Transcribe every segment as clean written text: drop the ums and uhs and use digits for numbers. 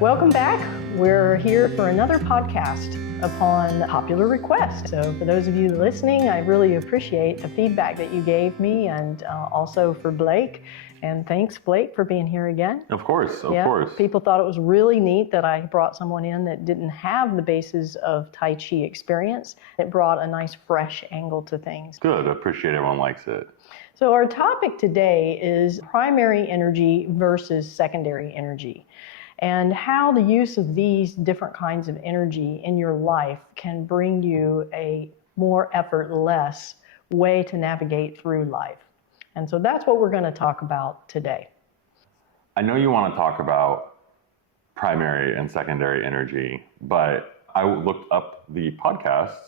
Welcome back. We're here for another podcast upon popular request. So for those of you listening, I really appreciate the feedback that you gave me, and also for Blake. And thanks, Blake, for being here again. Of course, of course. People thought it was really neat that I brought someone in that didn't have the basis of Tai Chi experience. It brought a nice fresh angle to things. Good, I appreciate everyone likes it. So our topic today is primary energy versus secondary energy, and how the use of these different kinds of energy in your life can bring you a more effortless way to navigate through life. And so that's what we're going to talk about today. I know you want to talk about primary and secondary energy, but I looked up the podcast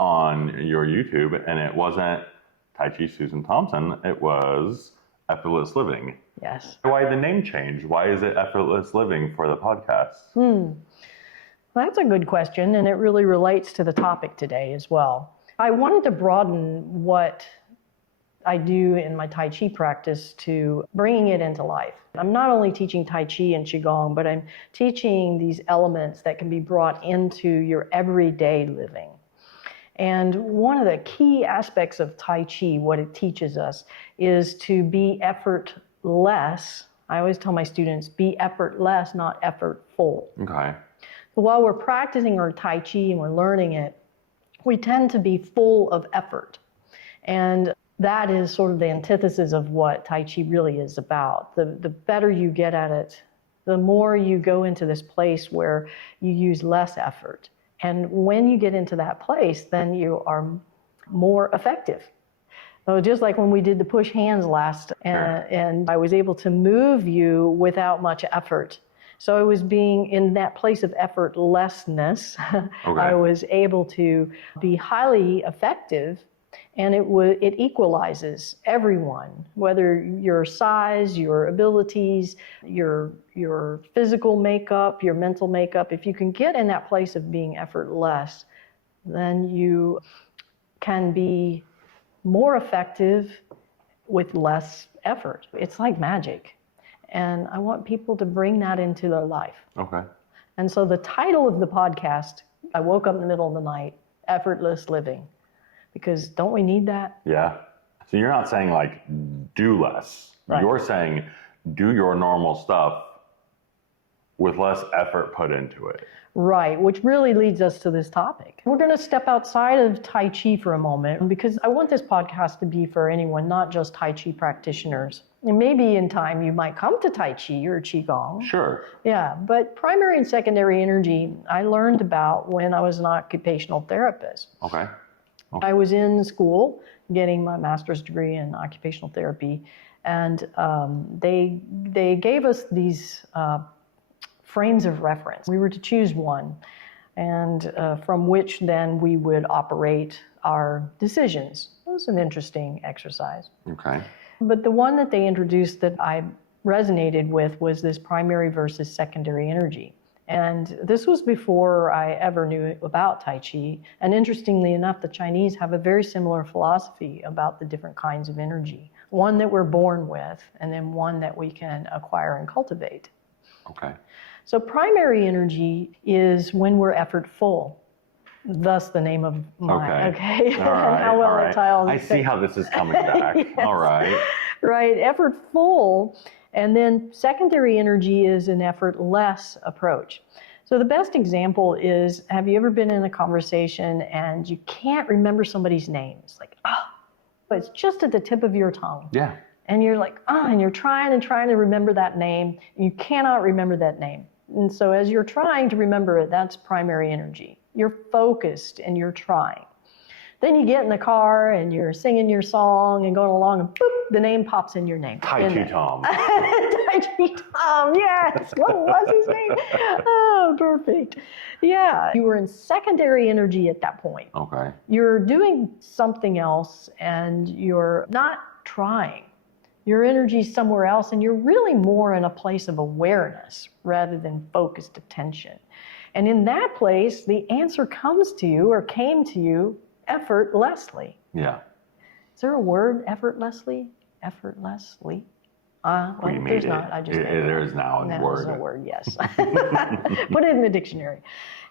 on your YouTube, and it wasn't Tai Chi Susan Thompson, it was Effortless Living. Yes. Why the name change? Why is it Effortless Living for the podcast? Well, that's a good question, and it really relates to the topic today as well. I wanted to broaden what I do in my Tai Chi practice to bringing it into life. I'm not only teaching Tai Chi and Qigong, but I'm teaching these elements that can be brought into your everyday living. And one of the key aspects of Tai Chi, what it teaches us, is to be effortless. I always tell my students, be effortless, not effortful. Okay. So while we're practicing our Tai Chi and we're learning it, we tend to be full of effort. And that is sort of the antithesis of what Tai Chi really is about. The better you get at it, the more you go into this place where you use less effort. And when you get into that place, then you are more effective. So just like when we did the push hands last, and I was able to move you without much effort. So I was being in that place of effortlessness. Okay. I was able to be highly effective, and it equalizes everyone, whether your size, your abilities, your physical makeup, your mental makeup. If you can get in that place of being effortless, then you can be more effective with less effort. It's like magic. And I want people to bring that into their life. Okay. And so the title of the podcast, I woke up in the middle of the night, Effortless Living. Because don't we need that? Yeah. So you're not saying like do less. Right. You're saying do your normal stuff with less effort put into it. Right, which really leads us to this topic. We're going to step outside of Tai Chi for a moment, because I want this podcast to be for anyone, not just Tai Chi practitioners. And maybe in time you might come to Tai Chi or Qigong. Sure. Yeah, but primary and secondary energy I learned about when I was an occupational therapist. Okay. I was in school getting my master's degree in occupational therapy, and they gave us these frames of reference. We were to choose one, and from which then we would operate our decisions. It was an interesting exercise. Okay. But the one that they introduced that I resonated with was this primary versus secondary energy. And this was before I ever knew about Tai Chi. And interestingly enough, the Chinese have a very similar philosophy about the different kinds of energy. One that we're born with, and then one that we can acquire and cultivate. Okay. So primary energy is when we're effortful. Thus the name of mine. Okay. All right. How well all right. I see how this is coming back. Yes. All right. Right. Effortful. And then secondary energy is an effortless approach. So the best example is, have you ever been in a conversation and you can't remember somebody's name? It's like, but it's just at the tip of your tongue. Yeah. And you're like, and you're trying to remember that name. And you cannot remember that name. And so as you're trying to remember it, that's primary energy. You're focused and you're trying. Then you get in the car and you're singing your song and going along, and boop, the name pops in your name. Tai Chi Tom. Tai Chi Tom, yes. What was his name? Oh, perfect. Yeah, you were in secondary energy at that point. Okay. You're doing something else and you're not trying. Your energy's somewhere else, and you're really more in a place of awareness rather than focused attention. And in that place, the answer comes to you or came to you effortlessly. Yeah. Is there a word, effortlessly? Effortlessly? Well, We made there's it. not. I just made There is now a Now word. there's a word, yes. Put it in the dictionary.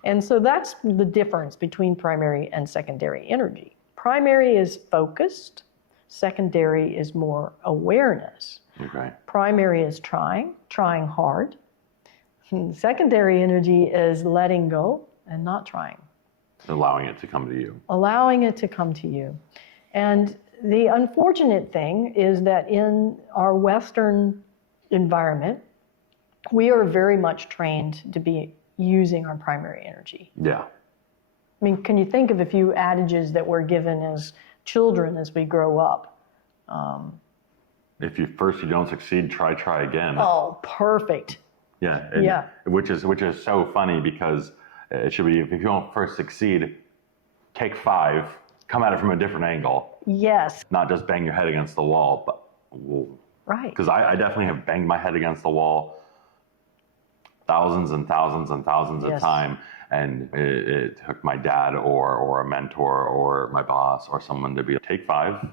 And so that's the difference between primary and secondary energy. Primary is focused. Secondary is more awareness. Okay. Primary is trying hard. Secondary energy is letting go and not trying. Allowing it to come to you. Allowing it to come to you. And the unfortunate thing is that in our Western environment, we are very much trained to be using our primary energy. Yeah. I mean, can you think of a few adages that we're given as children as we grow up? If you don't succeed, try again. Oh, perfect. Yeah. Yeah. Which is so funny because it should be, if you don't first succeed, take 5, come at it from a different angle. Yes. Not just bang your head against the wall, but Right. because I definitely have banged my head against the wall thousands and thousands and thousands of Yes. times, and it took my dad or a mentor or my boss or someone to be take 5,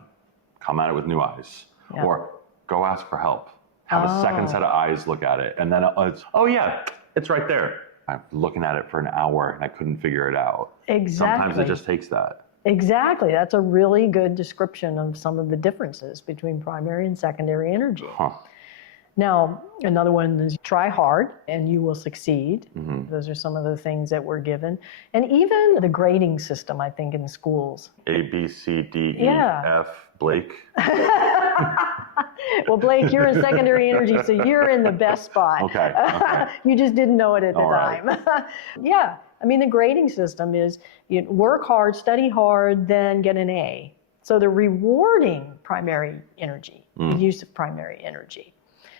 come at it with new eyes, Yeah. or go ask for help. Have a second set of eyes look at it, and then it's, oh yeah, it's right there. I'm looking at it for an hour and I couldn't figure it out. Exactly. Sometimes it just takes that. Exactly. That's a really good description of some of the differences between primary and secondary energy. Huh. Now, another one is try hard and you will succeed. Those are some of the things that we're given. And even the grading system, I think, in schools. A, B, C, D, E, Yeah. F, Blake. Well, Blake, you're in secondary energy, so you're in the best spot. Okay. You just didn't know it at the All right. time. Yeah. I mean, the grading system is you work hard, study hard, then get an A. So they're rewarding primary energy, the use of primary energy.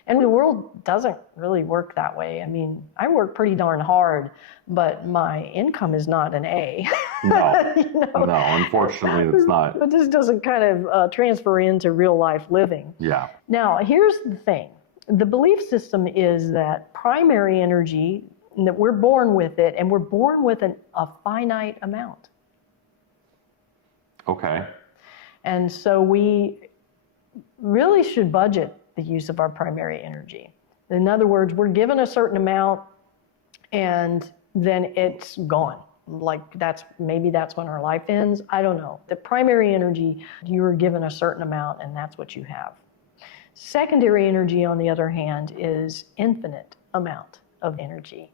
And the world doesn't really work that way. I mean, I work pretty darn hard, but my income is not an A. No, You know? no, unfortunately, it's not. It just doesn't kind of transfer into real life living. Yeah. Now, here's the thing. The belief system is that primary energy, that we're born with it, and we're born with a finite amount. Okay. And so we really should budget the use of our primary energy. In other words, we're given a certain amount and then it's gone. Like maybe that's when our life ends. I don't know. The primary energy, you were given a certain amount and that's what you have. Secondary energy, on the other hand, is infinite amount of energy.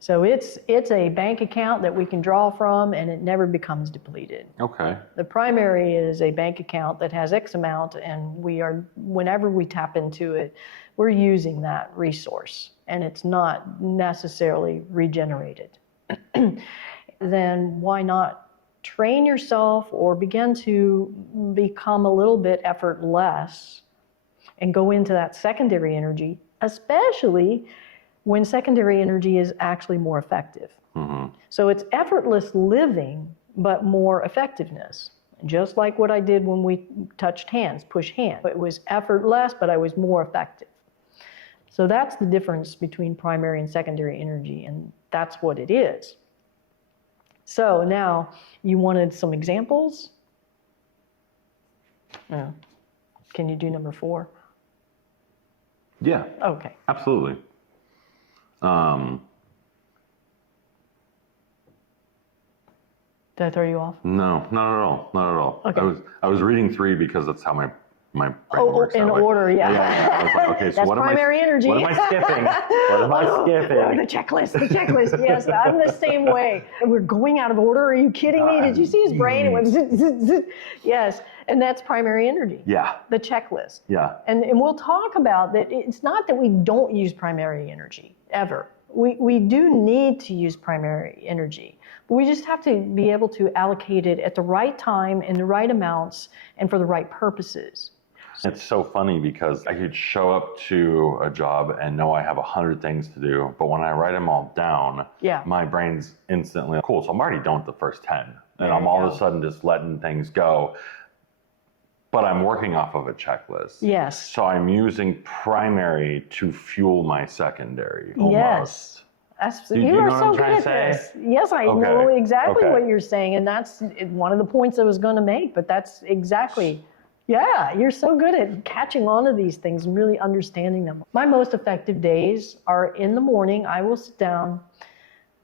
So it's a bank account that we can draw from and it never becomes depleted. Okay. The primary is a bank account that has X amount and whenever we tap into it, we're using that resource and it's not necessarily regenerated. Then why not train yourself or begin to become a little bit effortless and go into that secondary energy, especially when secondary energy is actually more effective. So it's effortless living, but more effectiveness. Just like what I did when we touched hands, push hand. It was effortless, but I was more effective. So that's the difference between primary and secondary energy, and that's what it is. So now, you wanted some examples? Yeah. Can you do number 4? Yeah, Okay. absolutely. Did I throw you off? No, not at all. Not at all. Okay. I was reading 3 because that's how my brain Oh, works. in that way. order, yeah. I was like, okay, so That's what primary energy. What am I skipping? What am I skipping? The checklist. Yes, I'm the same way. And we're going out of order. Are you kidding me? Did you see his brain? It went zzz, zzz, zzz. Yes, and that's primary energy. Yeah. The checklist. Yeah. And we'll talk about that. It's not that we don't use primary energy, ever. We do need to use primary energy. But we just have to be able to allocate it at the right time, in the right amounts, and for the right purposes. It's so funny because I could show up to a job and know I have 100 things to do, but when I write them all down, my brain's instantly, cool, so I'm already done with the first 10. And I'm all of a sudden just letting things go. But I'm working off of a checklist. Yes. So I'm using primary to fuel my secondary. Almost. Yes. You are so good at this. Yes, I know exactly what you're saying. And that's one of the points I was going to make, but that's exactly Yeah, you're so good at catching on to these things and really understanding them. My most effective days are in the morning. I will sit down,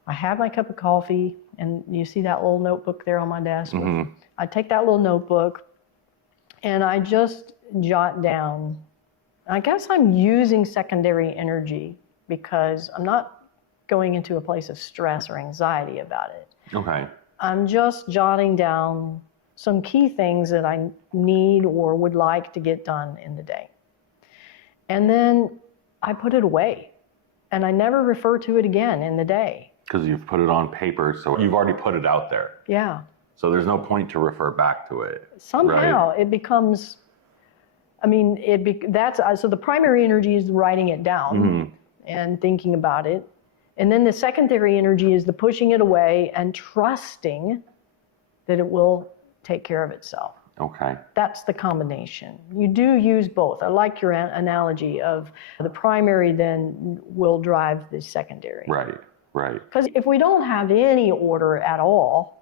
I have my cup of coffee, and you see that little notebook there on my desk. Mm-hmm. I take that little notebook and I just jot down. I guess I'm using secondary energy because I'm not going into a place of stress or anxiety about it. Okay. I'm just jotting down some key things that I need or would like to get done in the day. And then I put it away and I never refer to it again in the day. Because you've put it on paper, so you've already put it out there. Yeah. So there's no point to refer back to it. Somehow right? It becomes, I mean, so the primary energy is writing it down and thinking about it. And then the secondary energy is the pushing it away and trusting that it will take care of itself. Okay. That's the combination. You do use both. I like your analogy of the primary then will drive the secondary. Right, right. Because if we don't have any order at all,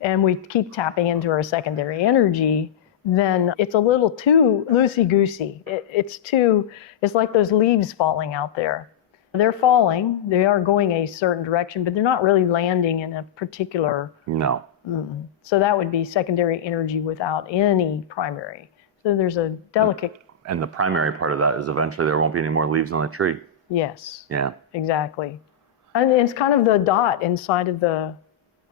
and we keep tapping into our secondary energy, then it's a little too loosey-goosey. It's like those leaves falling out there. They're falling, they are going a certain direction, but they're not really landing in a particular... No. So that would be secondary energy without any primary. So there's a delicate... And the primary part of that is eventually there won't be any more leaves on the tree. Yes. Yeah. Exactly. And it's kind of the dot inside of the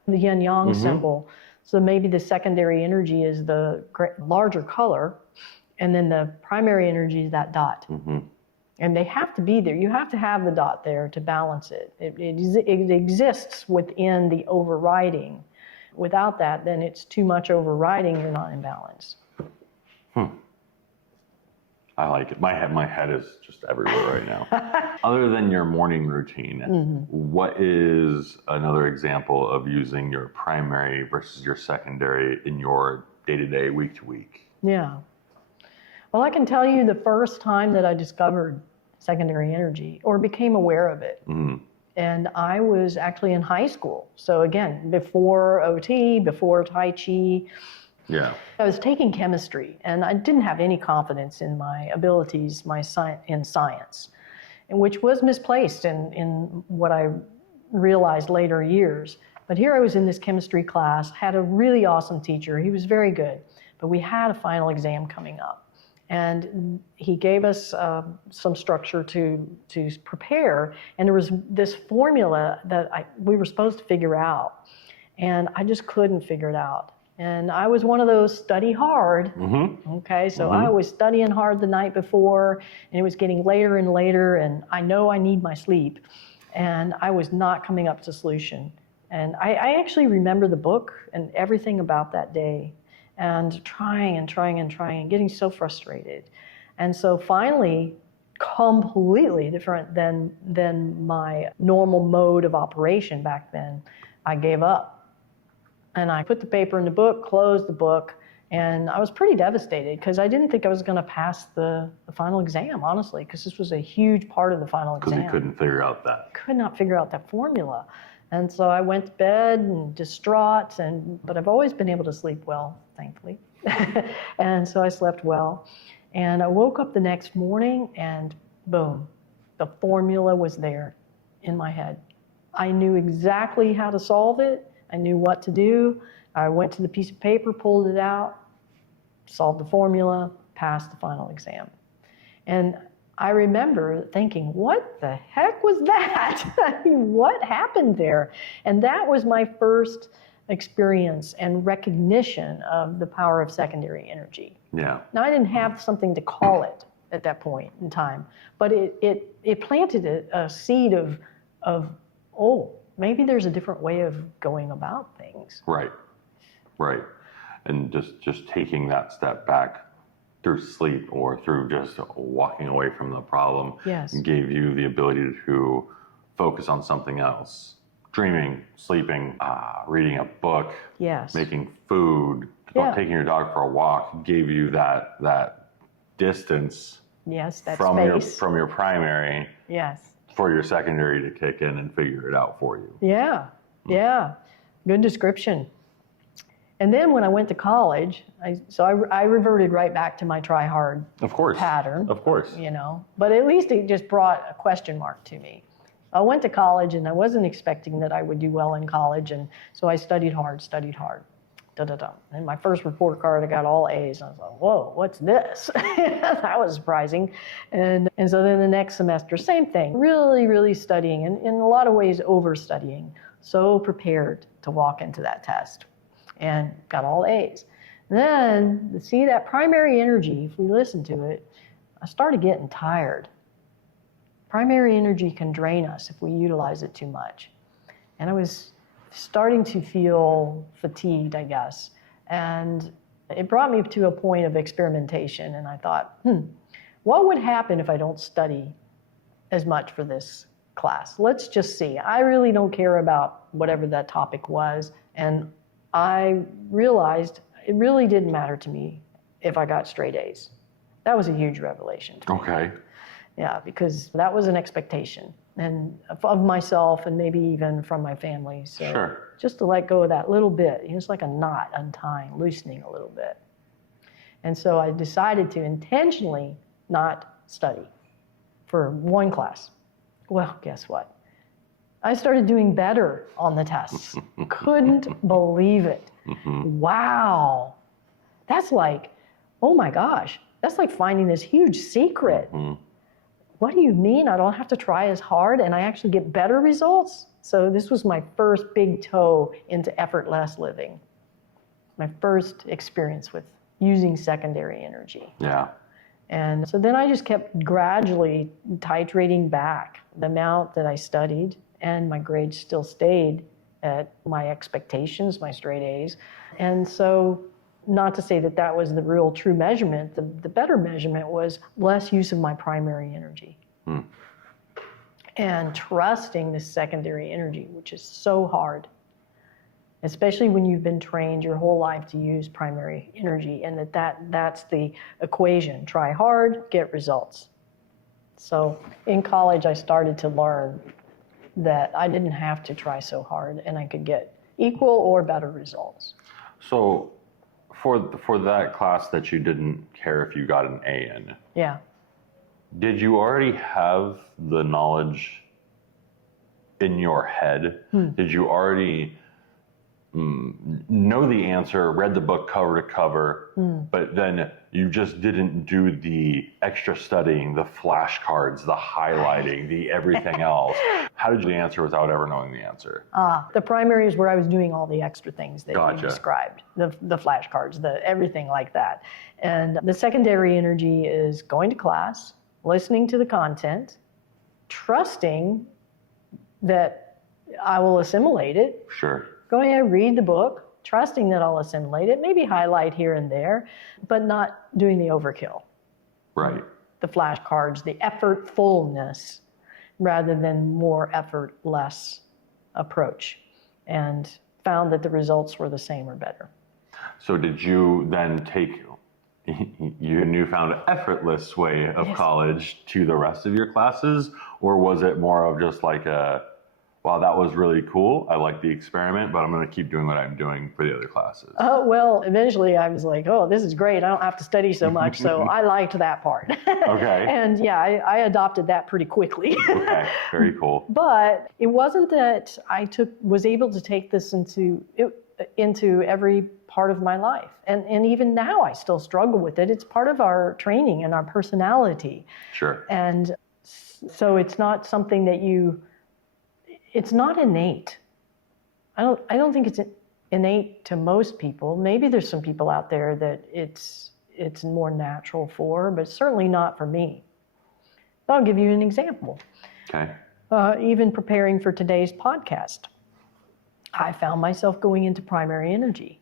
yin-yang symbol. So maybe the secondary energy is the larger color, and then the primary energy is that dot. And they have to be there. You have to have the dot there to balance it. It exists within the overriding. Without that, then it's too much overriding, you're not in balance. I like it. My head is just everywhere right now. Other than your morning routine, what is another example of using your primary versus your secondary in your day-to-day, week-to-week? Yeah. Well, I can tell you the first time that I discovered secondary energy or became aware of it. And I was actually in high school. So again, before OT, before Tai Chi. Yeah. I was taking chemistry and I didn't have any confidence in my abilities, in science, and which was misplaced in what I realized later years. But here I was in this chemistry class, had a really awesome teacher. He was very good, but we had a final exam coming up. And he gave us some structure to prepare, and there was this formula that we were supposed to figure out, and I just couldn't figure it out. And I was one of those study hard. Okay, so I was studying hard the night before, and it was getting later and later, and I know I need my sleep, and I was not coming up to a solution. And I actually remember the book and everything about that day, and trying and trying and trying, and getting so frustrated. And so finally, completely different than my normal mode of operation back then, I gave up. And I put the paper in the book, closed the book, and I was pretty devastated because I didn't think I was going to pass the final exam, honestly, because this was a huge part of the final exam. Because you couldn't figure out that. Could not figure out that formula. And so I went to bed and distraught, but I've always been able to sleep well, thankfully. And so I slept well. And I woke up the next morning and boom, the formula was there in my head. I knew exactly how to solve it. I knew what to do. I went to the piece of paper, pulled it out, solved the formula, passed the final exam. And I remember thinking, what the heck was that? I mean, what happened there? And that was my first experience and recognition of the power of secondary energy. Yeah. Now, I didn't have something to call it at that point in time, but it planted a seed of, oh, maybe there's a different way of going about things. Right, right. And just taking that step back through sleep or through just walking away from the problem Yes. gave you the ability to focus on something else. Dreaming, sleeping, reading a book, Yes. making food, Yeah. taking your dog for a walk gave you that distance Yes, that from space. from your primary Yes. for your secondary to kick in and figure it out for you. Yeah, yeah. Good description. And then when I went to college, I reverted right back to my try hard Of course. pattern. Of course. You know, but at least it just brought a question mark to me. I went to college and I wasn't expecting that I would do well in college, and so I studied hard. And my first report card, I got all A's. I was like, whoa, what's this? That was surprising. And so then the next semester, same thing, really studying, and in a lot of ways overstudying, so prepared to walk into that test, and got all A's. Then, see, that primary energy, if we listen to it, I started getting tired. Primary energy can drain us if we utilize it too much. And I was starting to feel fatigued, I guess. And it brought me to a point of experimentation. And I thought, what would happen if I don't study as much for this class? Let's just see. I really don't care about whatever that topic was. And I realized it really didn't matter to me if I got straight A's. That was a huge revelation to me. Okay. Yeah, because that was an expectation, and of myself and maybe even from my family. So Sure. just to let go of that little bit, it's like a knot untying, loosening a little bit. And so I decided to intentionally not study for one class. Well, guess what? I started doing better on the tests. Couldn't believe it. Wow. That's like, oh my gosh, that's like finding this huge secret. What do you mean I don't have to try as hard and I actually get better results? So this was my first big toe into effortless living. My first experience with using secondary energy. Yeah. And so then I just kept gradually titrating back the amount that I studied, and my grades still stayed at my expectations, my straight A's. And so, not to say that that was the real true measurement, the better measurement was less use of my primary energy. And trusting the secondary energy, which is so hard, especially when you've been trained your whole life to use primary energy, and that's the equation. Try hard, get results. So in college, I started to learn that I didn't have to try so hard, and I could get equal or better results. So for that class that you didn't care if you got an A in, Yeah. did you already have the knowledge in your head? Did you already know the answer, read the book cover to cover, but then you just didn't do the extra studying, the flashcards, the highlighting, the everything else? How did you the answer without ever knowing the answer? The primary is where I was doing all the extra things that Gotcha. you described, the flashcards, the everything like that. And the secondary energy is going to class, listening to the content, trusting that I will assimilate it. Sure. Go ahead, read the book, trusting that I'll assimilate it, maybe highlight here and there, but not doing the overkill. Right. The flashcards, the effortfulness, rather than more effortless approach, and found that the results were the same or better. So did you then take your newfound effortless way of college to the rest of your classes, or was it more of just like a, wow, that was really cool, I like the experiment, but I'm going to keep doing what I'm doing for the other classes? Oh, well, eventually I was like, oh, this is great. I don't have to study so much. So I liked that part. Okay. And yeah, I adopted that pretty quickly. Okay, very cool. But it wasn't that I was able to take this into every part of my life. And even now I still struggle with it. It's part of our training and our personality. Sure. And so it's not something that it's not innate. I don't think it's innate to most people. Maybe there's some people out there that it's more natural for, but certainly not for me. I'll give you an example. Okay. Even preparing for today's podcast, I found myself going into primary energy.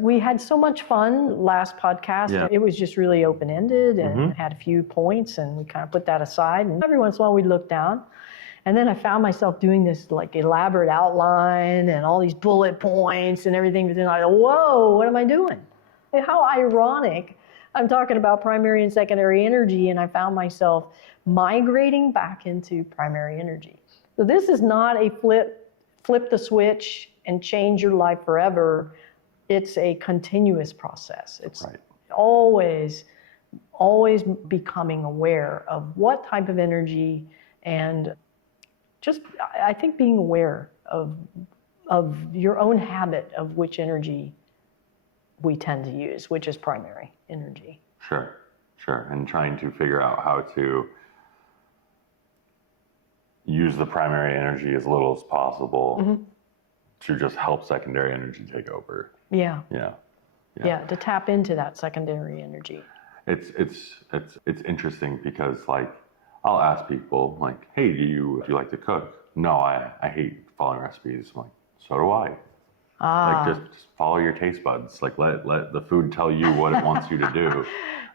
We had so much fun last podcast. Yeah. It was just really open-ended and had a few points, and we kind of put that aside. And every once in a while we'd look down. And then I found myself doing this elaborate outline and all these bullet points and everything. But then I go, whoa, what am I doing? How ironic. I'm talking about primary and secondary energy, and I found myself migrating back into primary energy. So this is not a flip the switch and change your life forever it's a continuous process. It's Right. always becoming aware of what type of energy, and just, I think, being aware of your own habit of which energy we tend to use, which is primary energy. Sure. And trying to figure out how to use the primary energy as little as possible to just help secondary energy take over. Yeah, Yeah. to tap into that secondary energy. It's interesting because, like, I'll ask people, like, hey, do you like to cook? No, I hate following recipes. I'm like, so do I. Like, just follow your taste buds. Like, let the food tell you what it wants you to do.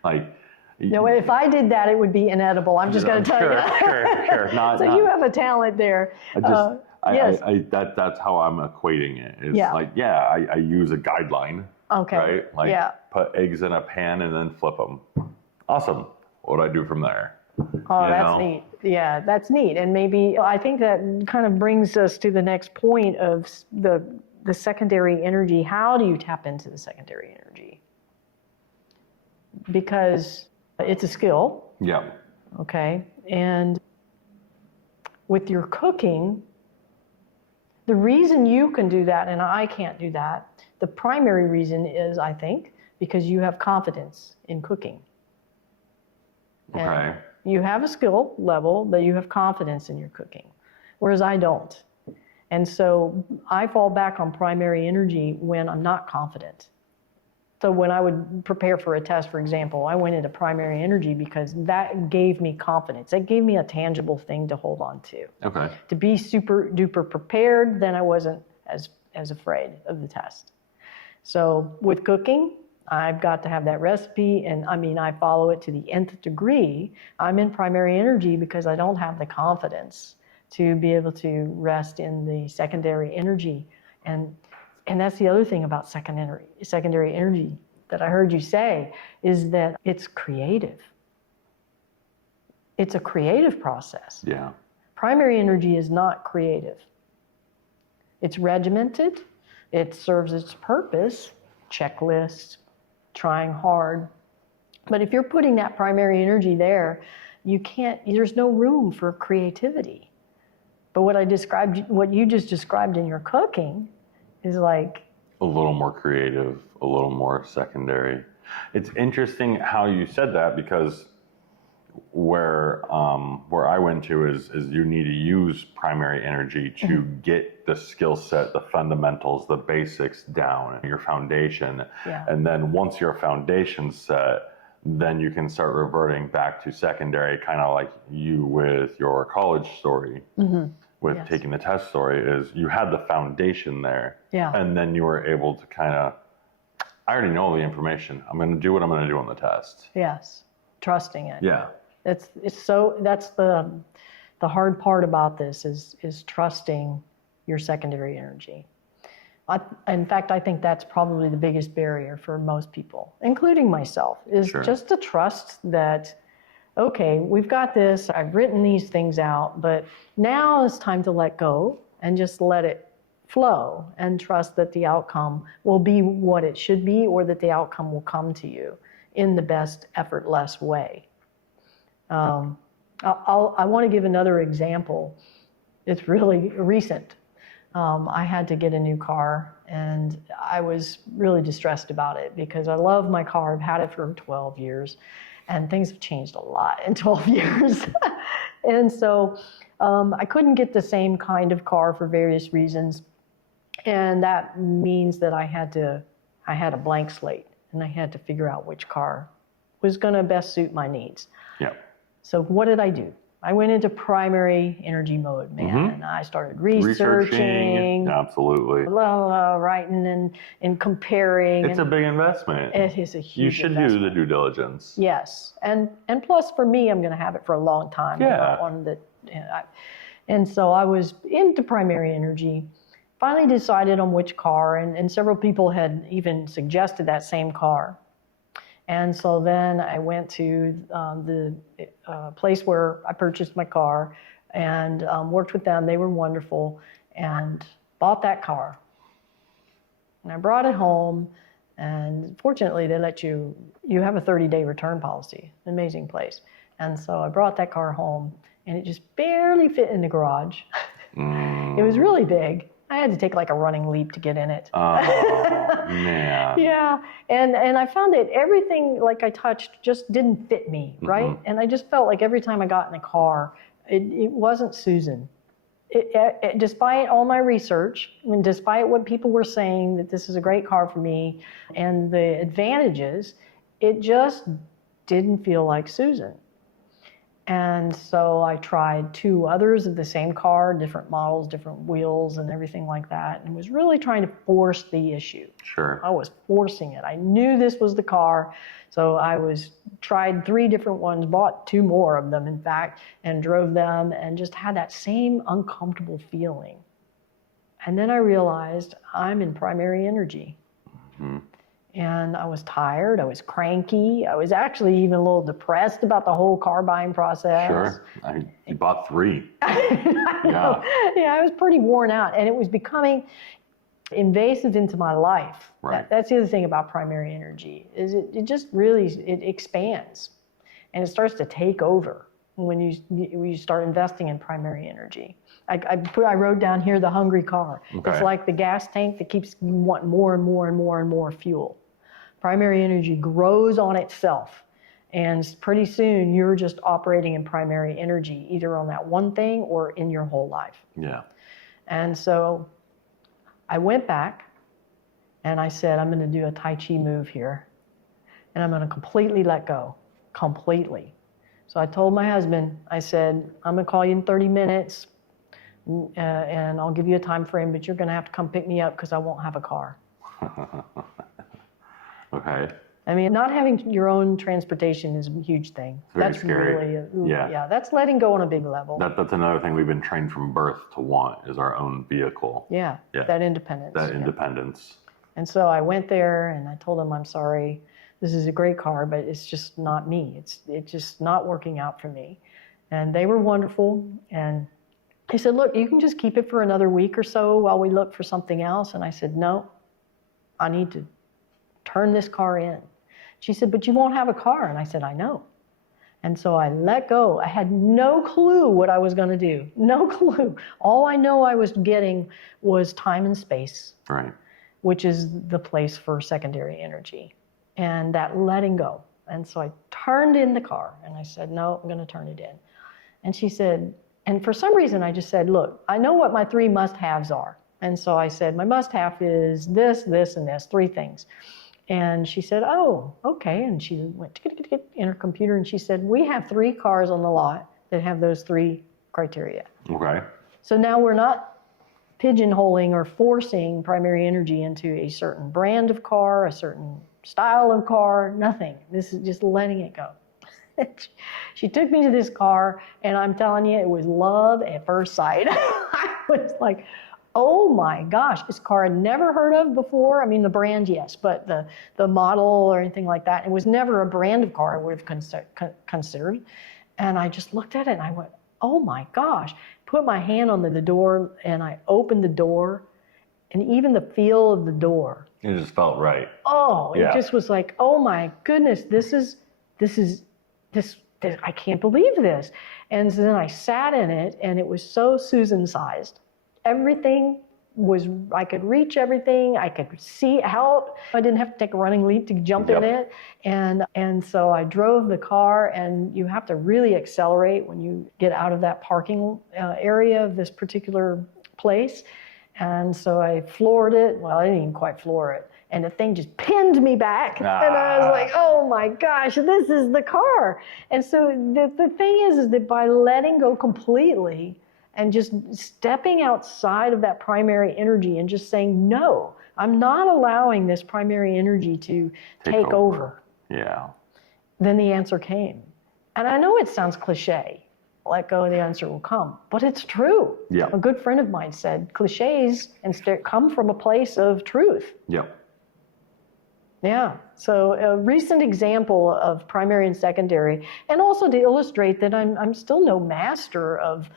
Like, no, if I did that, it would be inedible. I'm just going to tell you. Sure. You have a talent there. Yes. That's how I'm equating it. It's like, I use a guideline. Okay. Right? Like, put eggs in a pan and then flip them. Awesome. What do I do from there? Oh, that's neat. Yeah, that's neat. And maybe I think that kind of brings us to the next point of the secondary energy. How do you tap into the secondary energy? Because it's a skill. Yeah. Okay. And with your cooking, the reason you can do that and I can't do that, the primary reason is, I think, because you have confidence in cooking. Okay. And you have a skill level that you have confidence in your cooking, whereas I don't. And so I fall back on primary energy when I'm not confident. So when I would prepare for a test, for example, I went into primary energy because that gave me confidence. That gave me a tangible thing to hold on to. Okay. To be super duper prepared, then I wasn't as afraid of the test. So with cooking, I've got to have that recipe, and I follow it to the nth degree. I'm in primary energy because I don't have the confidence to be able to rest in the secondary energy. And that's the other thing about secondary energy that I heard you say, is that it's creative. It's a creative process. Yeah. Primary energy is not creative. It's regimented. It serves its purpose, checklist, trying hard. But if you're putting that primary energy there, there's no room for creativity. But what you just described in your cooking is like a little more creative, a little more secondary. It's interesting how you said that, because where I went to is you need to use primary energy to get the skill set, the fundamentals, the basics down, your foundation. Yeah. And then once your foundation's set, then you can start reverting back to secondary, kind of like you with your college story. With taking the test story, is you had the foundation there. Yeah. And then you were able to kind of, I already know the information. I'm going to do what I'm going to do on the test. Yes. Trusting it. Yeah. That's the hard part about this is trusting your secondary energy. In fact, I think that's probably the biggest barrier for most people, including myself, is just to trust that, okay, we've got this, I've written these things out, but now it's time to let go and just let it flow and trust that the outcome will be what it should be, or that the outcome will come to you in the best effortless way. I want to give another example. It's really recent. I had to get a new car, and I was really distressed about it because I love my car. I've had it for 12 years. And things have changed a lot in 12 years. And so I couldn't get the same kind of car for various reasons. And that means that I had a blank slate, and I had to figure out which car was going to best suit my needs. Yeah. So what did I do? I went into primary energy mode, man, and I started researching. Absolutely. Writing and comparing. It's a big investment. It is a huge investment. You should do the due diligence. Yes, and plus for me, I'm going to have it for a long time. Yeah. And so I was into primary energy. Finally decided on which car, and several people had even suggested that same car. And so then I went to the place where I purchased my car and worked with them. They were wonderful, and bought that car. And I brought it home, and fortunately they let you have a 30-day return policy. An amazing place. And so I brought that car home, and it just barely fit in the garage. It was really big. I had to take like a running leap to get in it. Oh, man. Yeah, and I found that everything like I touched just didn't fit me, right? And I just felt like every time I got in the car, it wasn't Susan. Despite all my research, and despite what people were saying that this is a great car for me and the advantages, it just didn't feel like Susan. And so I tried 2 others of the same car, different models, different wheels and everything like that, and was really trying to force the issue. Sure. I was forcing it. I knew this was the car, so I tried 3 different ones, bought 2 more of them, in fact, and drove them and just had that same uncomfortable feeling. And then I realized I'm in primary energy. And I was tired, I was cranky, I was actually even a little depressed about the whole car buying process. Sure. You bought 3. Yeah. Yeah, I was pretty worn out, and it was becoming invasive into my life. Right. That's the other thing about primary energy, is it just really, it expands, and it starts to take over when you start investing in primary energy. I wrote down here the hungry car. Okay. It's like the gas tank that keeps wanting more and more and more and more fuel. Primary energy grows on itself, and pretty soon you're just operating in primary energy, either on that one thing or in your whole life. Yeah. And so I went back and I said, I'm going to do a Tai Chi move here, and I'm going to completely let go, completely. So I told my husband, I said, I'm going to call you in 30 minutes, and I'll give you a time frame, but you're going to have to come pick me up because I won't have a car. Okay. I mean, not having your own transportation is a huge thing. Very That's scary. Really, that's letting go on a big level. That's another thing we've been trained from birth to want, is our own vehicle. Yeah. That independence. That independence. And so I went there and I told them, I'm sorry, this is a great car, but it's just not me. It's just not working out for me. And they were wonderful. And they said, look, you can just keep it for another week or so while we look for something else. And I said, no, I need to turn this car in. She said, but you won't have a car. And I said, I know. And so I let go. I had no clue what I was going to do. No clue. All I know I was getting was time and space, Right. which is the place for secondary energy, and that letting go. And so I turned in the car and I said, no, I'm going to turn it in. And she said, and for some reason I just said, look, I know what my 3 must-haves are. And so I said, my must-have is this, this, and this, 3 things. And she said, oh, okay. And she went in her computer and she said, we have 3 cars on the lot that have those 3 criteria. Okay. So now we're not pigeonholing or forcing primary energy into a certain brand of car, a certain style of car, nothing. This is just letting it go. She took me to this car, and I'm telling you, it was love at first sight. I was like, oh my gosh, this car I'd never heard of before. I mean, the brand, yes, but the model or anything like that, it was never a brand of car I would have considered. And I just looked at it and I went, oh my gosh. Put my hand on the door and I opened the door, and even the feel of the door. It just felt right. Oh, it just was like, oh my goodness, this I can't believe this. And so then I sat in it, and it was so Susan-sized. Everything was, I could reach everything. I could see out. I didn't have to take a running leap to jump in it. And so I drove the car, and you have to really accelerate when you get out of that parking area of this particular place. And so I floored it. Well, I didn't even quite floor it. And the thing just pinned me back. And I was like, oh my gosh, this is the car. And so the thing is that by letting go completely, and just stepping outside of that primary energy and just saying, no, I'm not allowing this primary energy to take over. Yeah. Then the answer came. And I know it sounds cliche, let go and the answer will come, but it's true. Yeah. A good friend of mine said, cliches come from a place of truth. Yep. Yeah, so a recent example of primary and secondary, and also to illustrate that I'm still no master of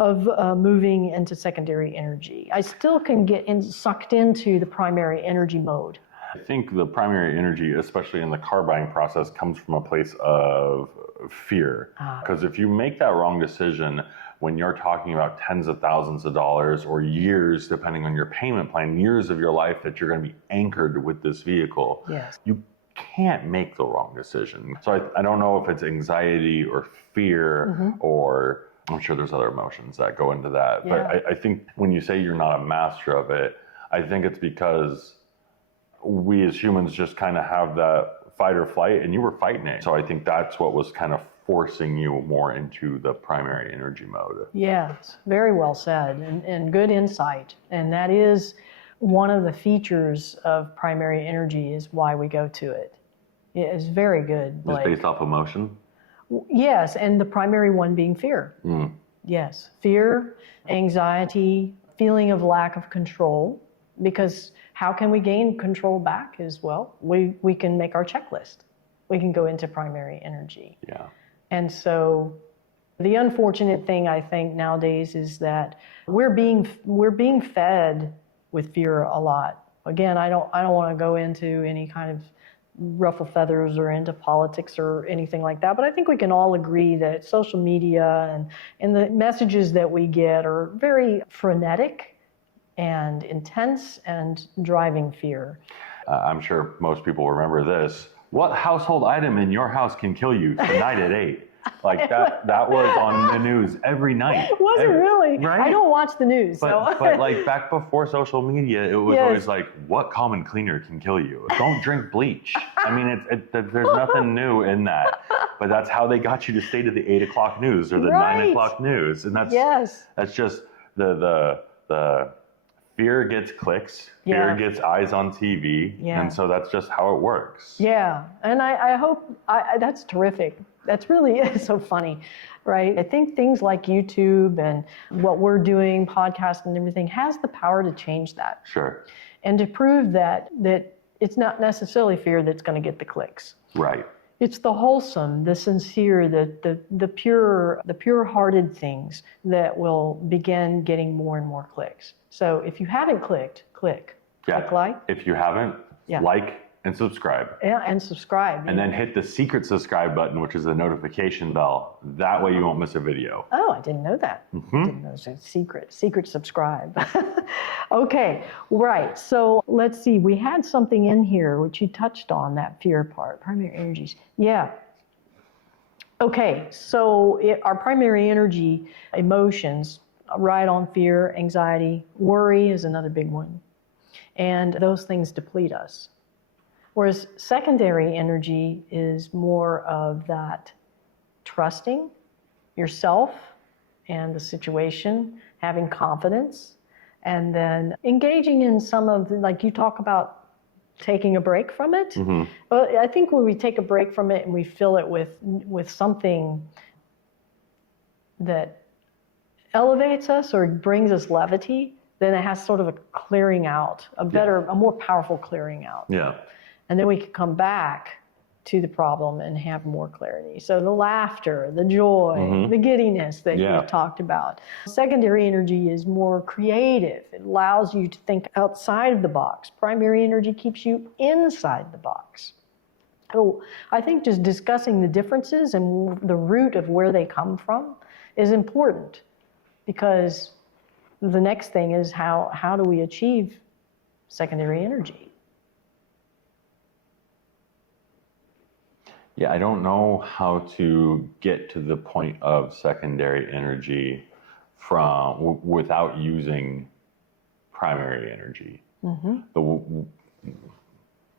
moving into secondary energy. I still can get sucked into the primary energy mode. I think the primary energy, especially in the car buying process, comes from a place of fear. Because if you make that wrong decision when you're talking about tens of thousands of dollars or years, depending on your payment plan, years of your life that you're going to be anchored with this vehicle, yes, you can't make the wrong decision. So I don't know if it's anxiety or fear or I'm sure there's other emotions that go into that. Yeah. But I think when you say you're not a master of it, I think it's because we as humans just kind of have that fight or flight, and you were fighting it. So I think that's what was kind of forcing you more into the primary energy mode. Yes, very well said, and good insight. And that is one of the features of primary energy, is why we go to it. It is very good, Blake. It's based off emotion? Yes, and the primary one being fear. Yes, fear, anxiety, feeling of lack of control. Because how can we gain control back as well? We can make our checklist. We can go into primary energy. Yeah. And so the unfortunate thing, I think, nowadays is that we're being fed with fear a lot. Again, I don't want to go into any kind of ruffle feathers or into politics or anything like that, but I think we can all agree that social media and the messages that we get are very frenetic and intense and driving fear. I'm sure most people remember this. What household item in your house can kill you tonight at 8? Like that was on the news every night. Was it really? Right? I don't watch the news. But like back before social media, it was always like, what common cleaner can kill you? Don't drink bleach. I mean, there's nothing new in that. But that's how they got you to stay to the 8 o'clock news or the 9 o'clock news. And that's just the fear gets clicks, fear gets eyes on TV, and so that's just how it works. Yeah, and I hope, that's terrific. That's really so funny, right? I think things like YouTube and what we're doing, podcast and everything, has the power to change that. Sure. And to prove that it's not necessarily fear that's going to get the clicks. Right. It's the wholesome, the sincere, the pure-hearted things that will begin getting more and more clicks. So if you haven't clicked, click. Yeah. Click like. If you haven't, like and subscribe. Yeah, and subscribe. And then hit the secret subscribe button, which is the notification bell. That way you won't miss a video. Oh, I didn't know that. I didn't know it was a secret subscribe. Okay, right. So let's see. We had something in here which you touched on, that fear part, primary energies. Yeah. Okay, so our primary energy emotions ride on fear, anxiety, worry is another big one. And those things deplete us. Whereas secondary energy is more of that trusting yourself and the situation, having confidence, and then engaging in some of, like you talk about taking a break from it. Well, I think when we take a break from it and we fill it with something that elevates us or brings us levity, then it has sort of a clearing out, a more powerful clearing out. Yeah. And then we can come back to the problem and have more clarity. So the laughter, the joy, the giddiness that you've talked about. Secondary energy is more creative. It allows you to think outside of the box. Primary energy keeps you inside the box. So I think just discussing the differences and the root of where they come from is important, because the next thing is how do we achieve secondary energy? Yeah, I don't know how to get to the point of secondary energy without using primary energy. The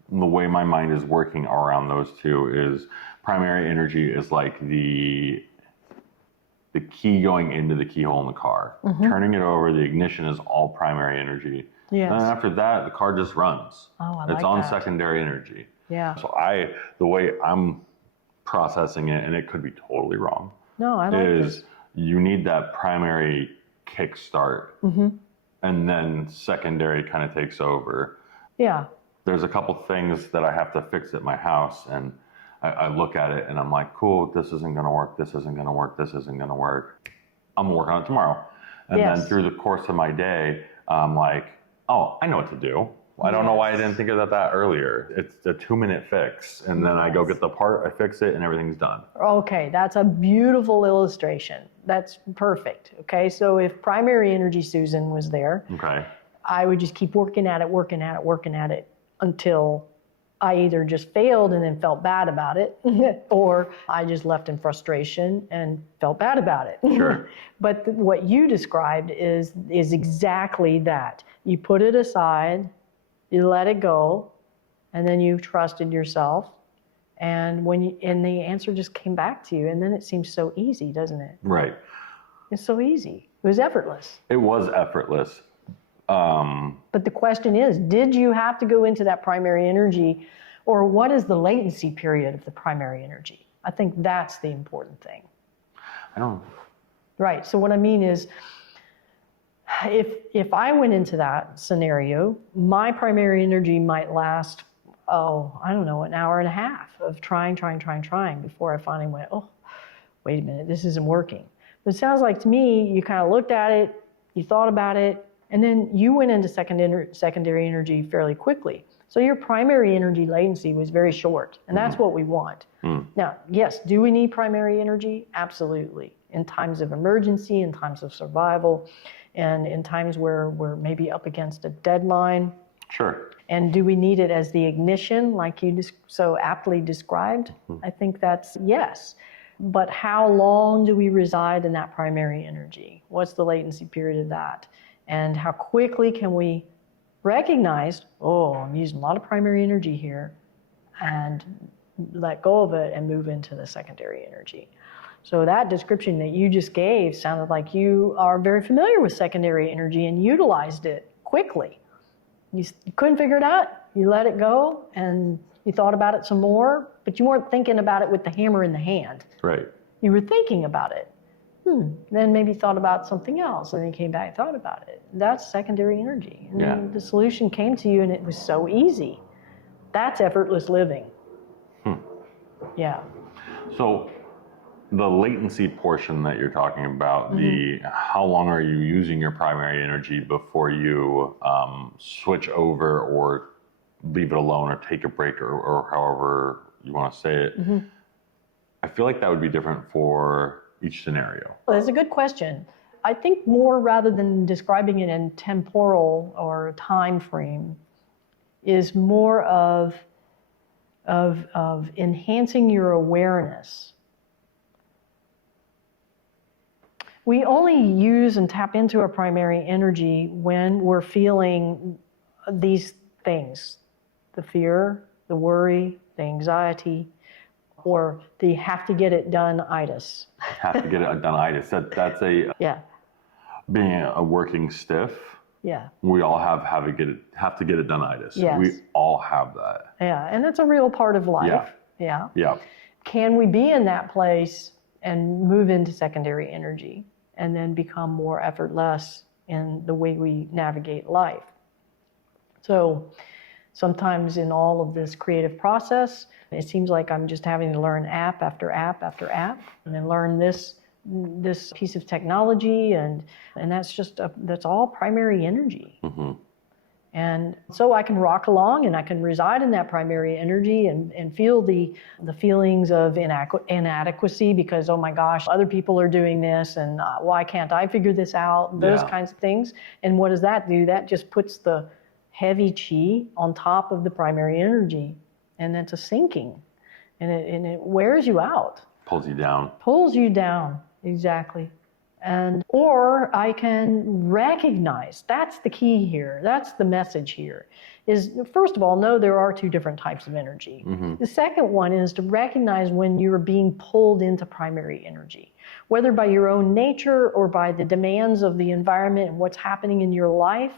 way my mind is working around those two is primary energy is like the key going into the keyhole in the car. Turning it over, the ignition is all primary energy. Yes. And then after that, the car just runs. Oh, I it's like on that. secondary energy. Yeah. So the way I'm processing it, and it could be totally wrong, No, I like is this. you need that primary kickstart, and then secondary kind of takes over. Yeah. There's a couple things that I have to fix at my house, and I look at it and I'm like, cool, this isn't going to work, this isn't going to work, this isn't going to work. I'm working on it tomorrow. And then Yes. through the course of my day, I'm like, oh, I know what to do. I don't know why I didn't think of that earlier. It's a 2-minute fix. And then I go get the part, I fix it, and everything's done. Okay, that's a beautiful illustration. That's perfect. Okay, so if primary energy Susan was there, Okay. I would just keep working at it until I either just failed and then felt bad about it, or I just left in frustration and felt bad about it. Sure. But what you described is exactly that. You put it aside, you let it go, and then you trusted yourself. And and the answer just came back to you, and then it seems so easy, doesn't it? Right. It's so easy. It was effortless. It was effortless. But the question is, did you have to go into that primary energy, or what is the latency period of the primary energy? I think that's the important thing. I don't. Right. So what I mean is, if I went into that scenario, my primary energy might last, I don't know, an hour and a half of trying before I finally went, oh, wait a minute, this isn't working. But it sounds like to me, you kind of looked at it, you thought about it, and then you went into secondary energy fairly quickly. So your primary energy latency was very short, and that's what we want. Now, yes, do we need primary energy? Absolutely. In times of emergency, in times of survival, and in times where we're maybe up against a deadline. Sure. And do we need it as the ignition, like you so aptly described? I think that's yes. But how long do we reside in that primary energy? What's the latency period of that? And how quickly can we recognize, oh, I'm using a lot of primary energy here, and let go of it and move into the secondary energy. So that description that you just gave sounded like you are very familiar with secondary energy and utilized it quickly. You couldn't figure it out, you let it go, and you thought about it some more, but you weren't thinking about it with the hammer in the hand. Right. You were thinking about it. Then maybe thought about something else, and then came back and thought about it. That's secondary energy. And then the solution came to you, and it was so easy. That's effortless living. Yeah. So the latency portion that you're talking about, the how long are you using your primary energy before you switch over or leave it alone or take a break or however you want to say it. I feel like that would be different for each scenario. Well, that's a good question. I think more rather than describing it in temporal or time frame is more of enhancing your awareness. We only use and tap into our primary energy when we're feeling these things, the fear, the worry, the anxiety, or the have to get it done-itis. Have to get it done-itis. That's a being a working stiff. Yeah. We all have to get it done-itis. Yes. We all have that. Yeah, and it's a real part of life. Yeah. Can we be in that place and move into secondary energy and then become more effortless in the way we navigate life? So sometimes in all of this creative process, it seems like I'm just having to learn app after app after app, and then learn this piece of technology, and that's all primary energy. And so I can rock along and I can reside in that primary energy and feel the feelings of inadequacy because, oh my gosh, other people are doing this and why can't I figure this out? Those kinds of things. And what does that do? That just puts the heavy chi on top of the primary energy, and it's a sinking, and it wears you out. Pulls you down. Pulls you down, exactly. Or I can recognize, that's the key here, that's the message here, is first of all, know there are two different types of energy. The second one is to recognize when you're being pulled into primary energy, whether by your own nature or by the demands of the environment and what's happening in your life.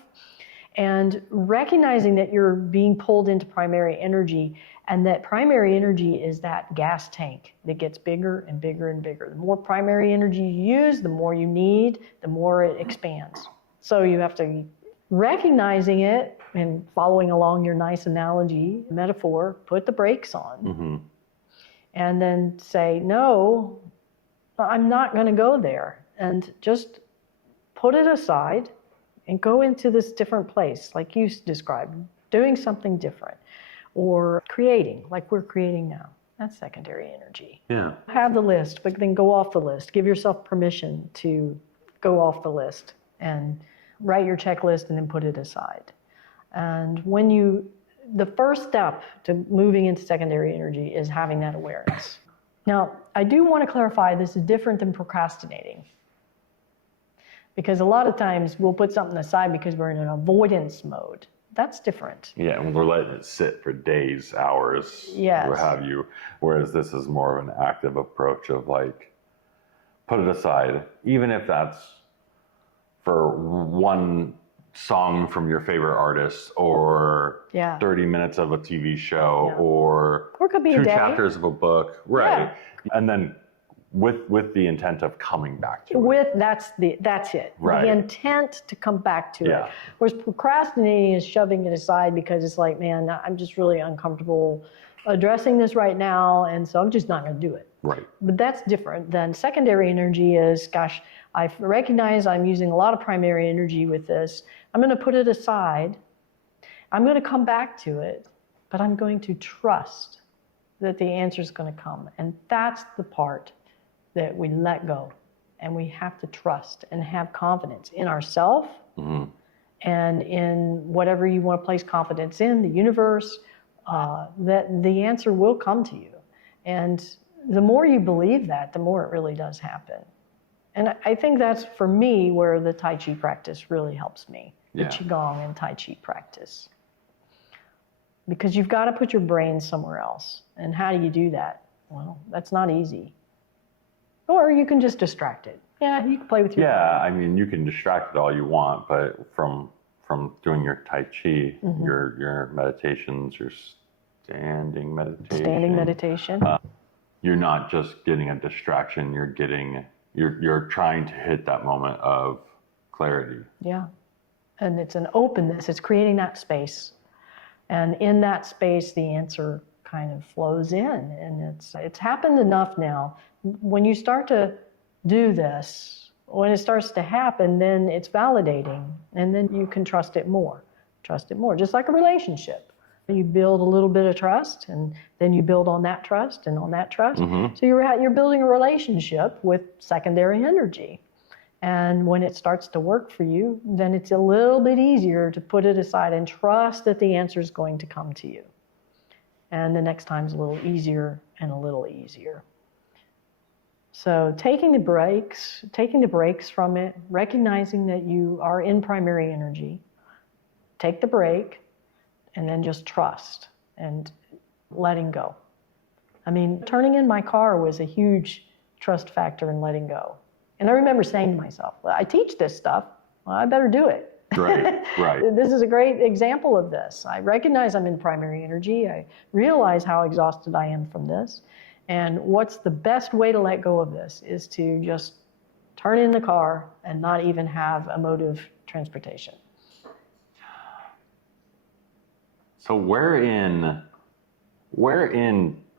And recognizing that you're being pulled into primary energy, and that primary energy is that gas tank that gets bigger and bigger and bigger. The more primary energy you use, the more you need, the more it expands. So you have to recognizing it and following along your nice analogy, metaphor, put the brakes on. And then say, no, I'm not going to go there. and just put it aside and go into this different place, like you described, doing something different, or creating, like we're creating now. That's secondary energy. Yeah. Have the list, but then go off the list. Give yourself permission to go off the list and write your checklist and then put it aside. And the first step to moving into secondary energy is having that awareness. Now, I do want to clarify this is different than procrastinating. Because a lot of times we'll put something aside because we're in an avoidance mode. That's different. Yeah, and we're letting it sit for days, hours, Yes. what have you. Whereas this is more of an active approach of like, put it aside, even if that's for one song from your favorite artist, or 30 minutes of a TV show, or it could be 2 a day. chapters of a book, right? And then with the intent of coming back to it. That's it. Right. The intent to come back to Yeah. it. Whereas procrastinating is shoving it aside because it's like, man, I'm just really uncomfortable addressing this right now, and so I'm just not going to do it. Right. But that's different than secondary energy is, gosh, I recognize I'm using a lot of primary energy with this. I'm going to put it aside. I'm going to come back to it, but I'm going to trust that the answer is going to come. And that's the part that we let go, and we have to trust and have confidence in ourselves and in whatever you want to place confidence in, the universe, that the answer will come to you. And the more you believe that, the more it really does happen. And I think that's, for me, where the Tai Chi practice really helps me, the Qigong and Tai Chi practice. Because you've got to put your brain somewhere else. And how do you do that? Well, that's not easy. Or you can just distract it. Yeah, you can play with your brain. I mean, you can distract it all you want, but from doing your Tai Chi, your meditations, your standing meditation. You're not just getting a distraction, you're trying to hit that moment of clarity. Yeah. And it's an openness, it's creating that space. And in that space, the answer kind of flows in. And it's happened enough now. When you start to do this, when it starts to happen, then it's validating. And then you can trust it more. Trust it more. Just like a relationship. You build a little bit of trust, and then you build on that trust and on that trust. So you're building a relationship with secondary energy. And when it starts to work for you, then it's a little bit easier to put it aside and trust that the answer is going to come to you. And the next time's a little easier and a little easier. So taking the breaks from it, recognizing that you are in primary energy, take the break, and then just trust and letting go. I mean, turning in my car was a huge trust factor in letting go. And I remember saying to myself, well, I teach this stuff, well, I better do it. Right. This is a great example of this. I recognize I'm in primary energy. I realize how exhausted I am from this. And what's the best way to let go of this is to just turn in the car and not even have a mode of transportation. So where in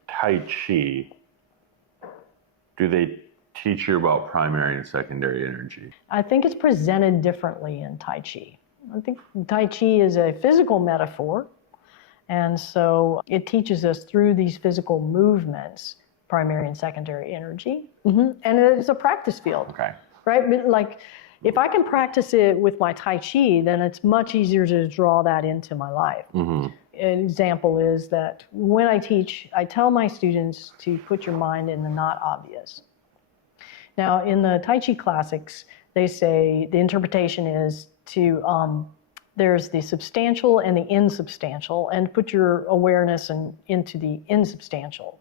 Tai Chi do they teach you about primary and secondary energy? I think it's presented differently in Tai Chi. I think Tai Chi is a physical metaphor, and so it teaches us through these physical movements, primary and secondary energy, and it's a practice field. Okay. Right? But like, if I can practice it with my Tai Chi, then it's much easier to draw that into my life. An example is that when I teach, I tell my students to put your mind in the not obvious. Now, in the Tai Chi classics, they say the interpretation is to, there's the substantial and the insubstantial, and put your awareness into the insubstantial,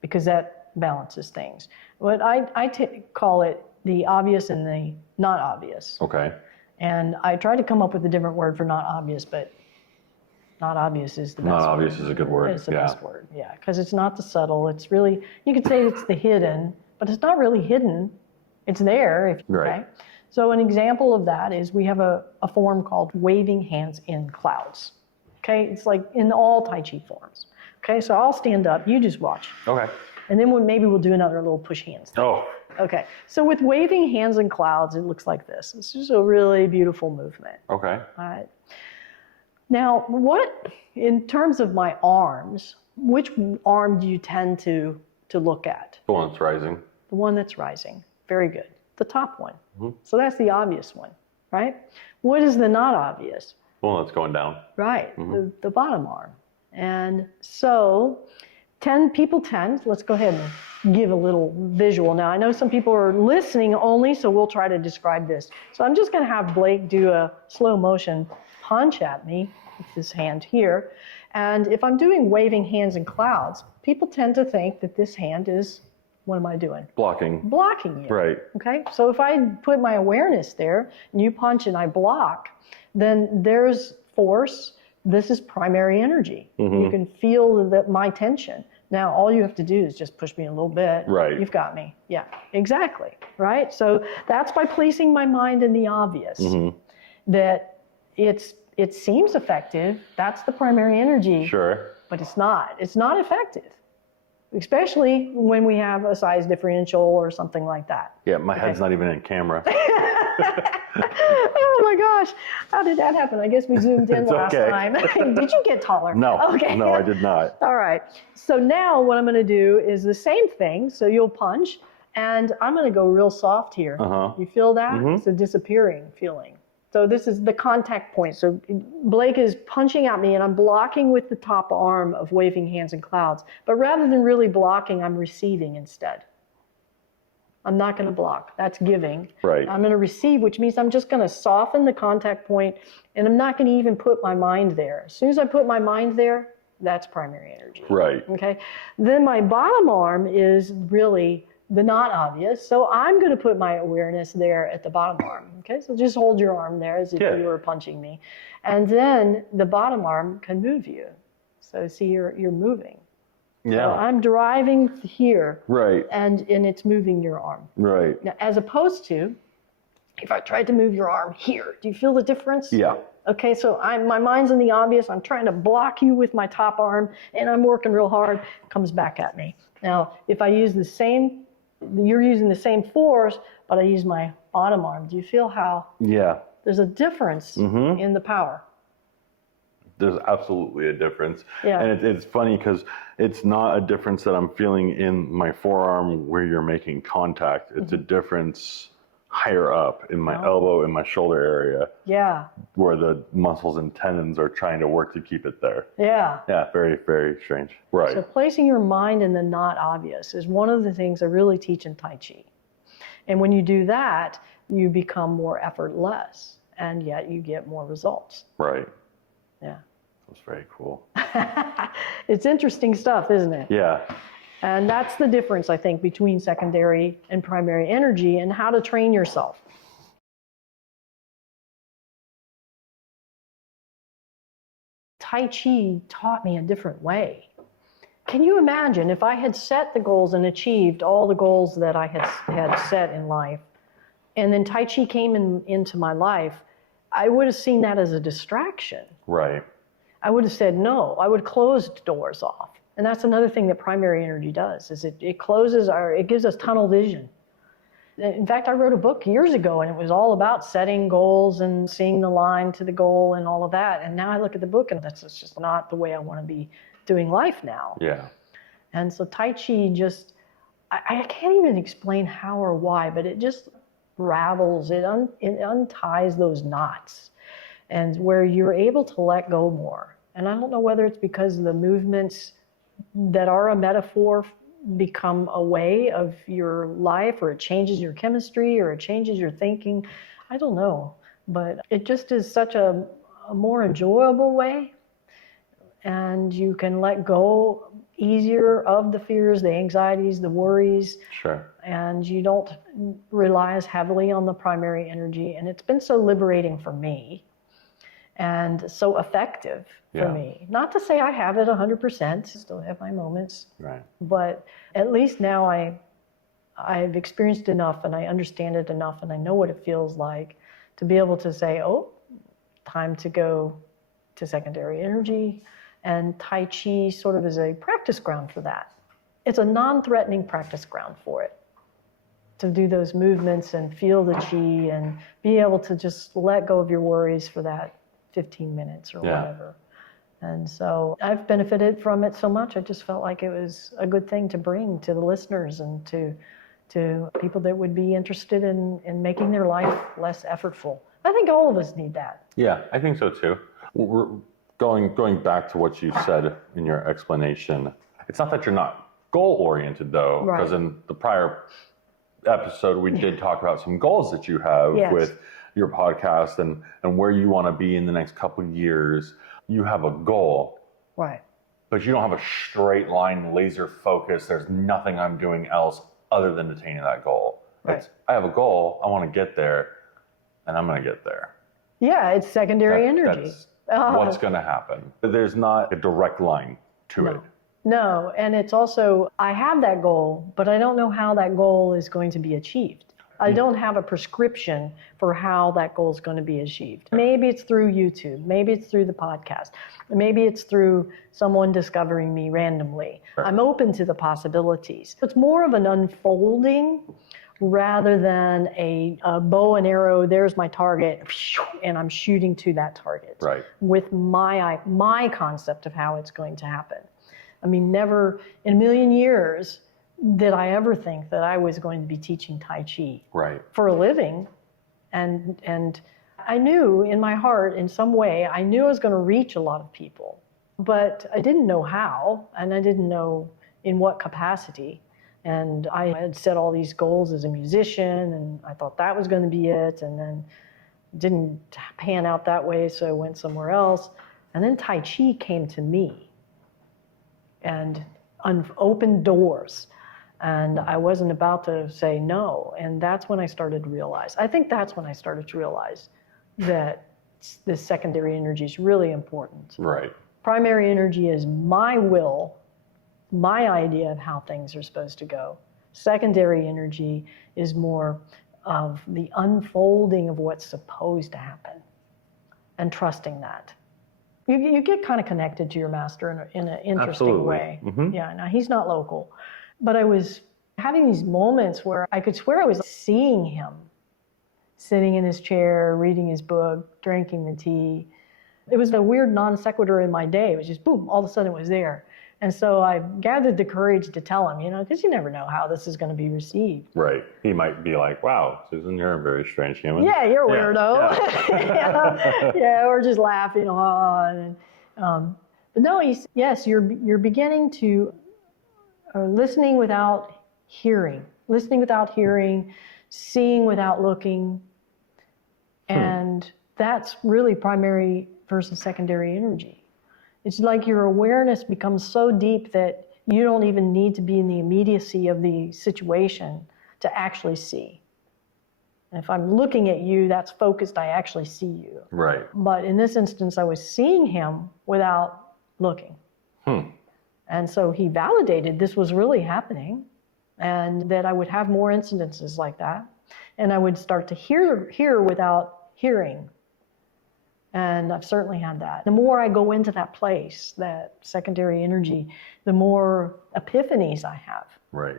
because that balances things. But I call it the obvious and the not obvious. Okay. And I tried to come up with a different word for not obvious, but not obvious is the best word. Not obvious is a good word. It's the best word, yeah. Because it's not the subtle. It's really, you could say it's the hidden, but it's not really hidden. It's there. Right. Okay? So an example of that is we have a form called waving hands in clouds. Okay? It's like in all Tai Chi forms. Okay? So I'll stand up. You just watch. Okay. And then maybe we'll do another little push hands thing. Oh, Okay, so with waving hands and clouds, it looks like this. This is a really beautiful movement. okay. All right. Now, in terms of my arms, which arm do you tend to look at? The one that's rising. The one that's rising. Very good. The top one. So that's the obvious one, right? What is the not obvious? The one that's going down. Right, the bottom arm. And so let's go ahead and give a little visual. Now, I know some people are listening only, so we'll try to describe this. So I'm just going to have Blake do a slow motion punch at me with his hand here. And if I'm doing waving hands and clouds, people tend to think that this hand is, what am I doing? Blocking. Blocking you. Right. Okay, so if I put my awareness there, and you punch and I block, then there's force. This is primary energy. You can feel my tension. Now, all you have to do is just push me a little bit. Right. You've got me. Yeah, exactly. Right? So that's by placing my mind in the obvious. That it seems effective. That's the primary energy. Sure. But it's not. It's not effective. Especially when we have a size differential or something like that. Yeah, my head's not even in camera. Oh my gosh, how did that happen? I guess we zoomed in It's last okay. time. Did you get taller? No. Okay. No, I did not. All right. So now what I'm going to do is the same thing. So you'll punch, and I'm going to go real soft here. You feel that? It's a disappearing feeling. So this is the contact point. So Blake is punching at me, and I'm blocking with the top arm of waving hands and clouds. But rather than really blocking, I'm receiving instead. I'm not going to block. That's giving. Right. I'm going to receive, which means I'm just going to soften the contact point, and I'm not going to even put my mind there. As soon as I put my mind there, that's primary energy. Right. Okay. Then my bottom arm is really the not obvious. So I'm going to put my awareness there at the bottom arm. Okay. So just hold your arm there as if you were punching me. And then the bottom arm can move you. So see, you're moving. Yeah. So I'm driving here. Right. And it's moving your arm. Right. Now, as opposed to, if I tried to move your arm here, do you feel the difference? Yeah. Okay, so my mind's in the obvious. I'm trying to block you with my top arm, and I'm working real hard. It comes back at me. Now, if I use you're using the same force, but I use my bottom arm. Do you feel how there's a difference in the power? There's absolutely a difference. Yeah. And it's funny because it's not a difference that I'm feeling in my forearm where you're making contact. It's a difference higher up in my elbow, in my shoulder area. Yeah. Where the muscles and tendons are trying to work to keep it there. Yeah. Yeah, very, very strange. Right. So placing your mind in the not obvious is one of the things I really teach in Tai Chi. And when you do that, you become more effortless, and yet you get more results. Right. Yeah. That's very cool. It's interesting stuff, isn't it? Yeah. And that's the difference, I think, between secondary and primary energy and how to train yourself. Tai Chi taught me a different way. Can you imagine if I had set the goals and achieved all the goals that I had set in life, and then Tai Chi came into my life, I would have seen that as a distraction. Right. I would have said no. I would close doors off. And that's another thing that primary energy does, is it gives us tunnel vision. In fact, I wrote a book years ago, and it was all about setting goals and seeing the line to the goal and all of that. And now I look at the book, and that's just not the way I want to be doing life now. Yeah. And so Tai Chi I can't even explain how or why, but it just ravels, it unties those knots, and where you're able to let go more. And I don't know whether it's because the movements that are a metaphor become a way of your life, or it changes your chemistry, or it changes your thinking. I don't know, but it just is such a more enjoyable way, and you can let go easier of the fears, the anxieties, the worries. Sure. And you don't rely as heavily on the primary energy. And it's been so liberating for me, and so effective for me. Not to say I have it 100%, still have my moments. Right. But at least now I've experienced enough, and I understand it enough, and I know what it feels like to be able to say, oh, time to go to secondary energy. And Tai Chi sort of is a practice ground for that. it's a non-threatening practice ground for it. To do those movements and feel the chi and be able to just let go of your worries for that 15 minutes or whatever. And so I've benefited from it so much. I just felt like it was a good thing to bring to the listeners and to people that would be interested in making their life less effortful. I think all of us need that. Yeah, I think so too. We're going back to what you said in your explanation. It's not that you're not goal-oriented though, because in the prior episode we did talk about some goals that you have with your podcast and where you want to be in the next couple of years. You have a goal, right? But you don't have a straight line laser focus. There's nothing I'm doing else other than attaining that goal. Right. I have a goal, I want to get there, and I'm going to get there. Yeah, it's secondary energy. That's what's going to happen. There's not a direct line to it. No, and it's also, I have that goal, but I don't know how that goal is going to be achieved. I don't have a prescription for how that goal is going to be achieved. Maybe it's through YouTube. Maybe it's through the podcast. Maybe it's through someone discovering me randomly. I'm open to the possibilities. It's more of an unfolding rather than a bow and arrow, there's my target, and I'm shooting to that target. Right. With my concept of how it's going to happen. I mean, never in a million years did I ever think that I was going to be teaching Tai Chi for a living. And I knew in my heart, in some way, I knew I was going to reach a lot of people, but I didn't know how, and I didn't know in what capacity. And I had set all these goals as a musician, and I thought that was going to be it, and then it didn't pan out that way, so I went somewhere else. And then Tai Chi came to me and opened doors. And I wasn't about to say no. And that's when I started to realize, I think that's when I started to realize that this secondary energy is really important. Right. Primary energy is my will, my idea of how things are supposed to go. Secondary energy is more of the unfolding of what's supposed to happen and trusting that. You get kind of connected to your master in an interesting way. Mm-hmm. Yeah, now he's not local. But I was having these moments where I could swear I was seeing him sitting in his chair, reading his book, drinking the tea. It was a weird non sequitur in my day. It was just boom, all of a sudden it was there. And so I gathered the courage to tell him, because you never know how this is going to be received. Right. He might be like, wow, Susan, you're a very strange human. Yeah, you're a weirdo. Yeah, or just laughing on. But no, yes, you're beginning to listening without hearing, seeing without looking. And that's really primary versus secondary energy. It's like your awareness becomes so deep that you don't even need to be in the immediacy of the situation to actually see. And if I'm looking at you, that's focused, I actually see you. Right. But in this instance, I was seeing him without looking. And so he validated this was really happening and that I would have more incidences like that. And I would start to hear without hearing. And I've certainly had that. The more I go into that place, that secondary energy, the more epiphanies I have. Right.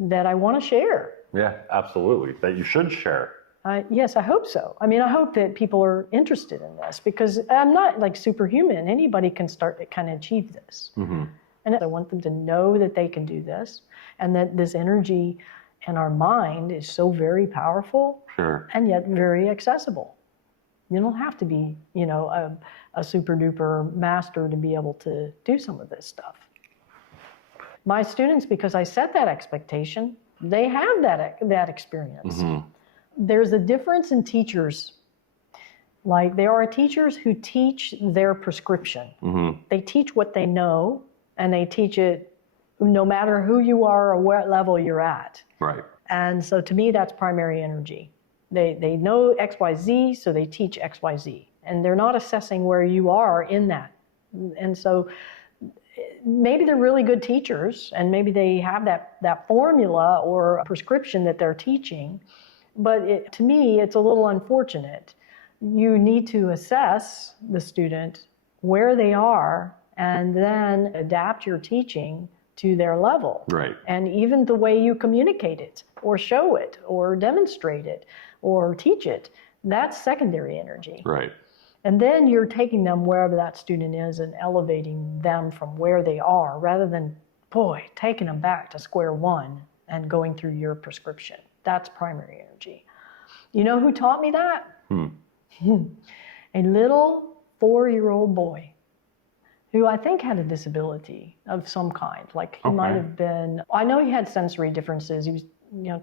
That I want to share. Yeah, absolutely. That you should share. Yes, I hope so. I mean, I hope that people are interested in this because I'm not like superhuman. Anybody can start to kind of achieve this. Mm-hmm. And I want them to know that they can do this and that this energy in our mind is so very powerful and yet very accessible. You don't have to be, a super duper master to be able to do some of this stuff. My students, because I set that expectation, they have that experience. Mm-hmm. There's a difference in teachers. Like there are teachers who teach their prescription. Mm-hmm. They teach what they know and they teach it no matter who you are or what level you're at. Right. And so to me, that's primary energy. They know XYZ, so they teach XYZ. And they're not assessing where you are in that. And so maybe they're really good teachers and maybe they have that formula or prescription that they're teaching. But to me, it's a little unfortunate. You need to assess the student where they are and then adapt your teaching to their level. Right. And even the way you communicate it or show it or demonstrate it or teach it, that's secondary energy. Right. And then you're taking them wherever that student is and elevating them from where they are rather than, taking them back to square one and going through your prescription. That's primary energy. You know who taught me that? A little 4-year-old boy who I think had a disability of some kind. Like he might have been, I know he had sensory differences. He was,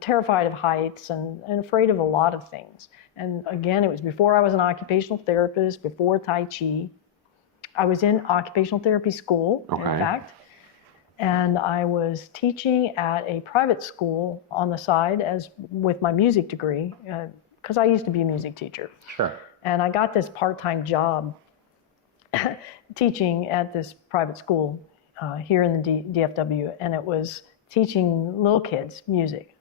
terrified of heights and afraid of a lot of things. And again, it was before I was an occupational therapist, before Tai Chi. I was in occupational therapy school, in fact. And I was teaching at a private school on the side as with my music degree, because I used to be a music teacher. Sure. And I got this part-time job teaching at this private school here in the DFW, and it was teaching little kids music.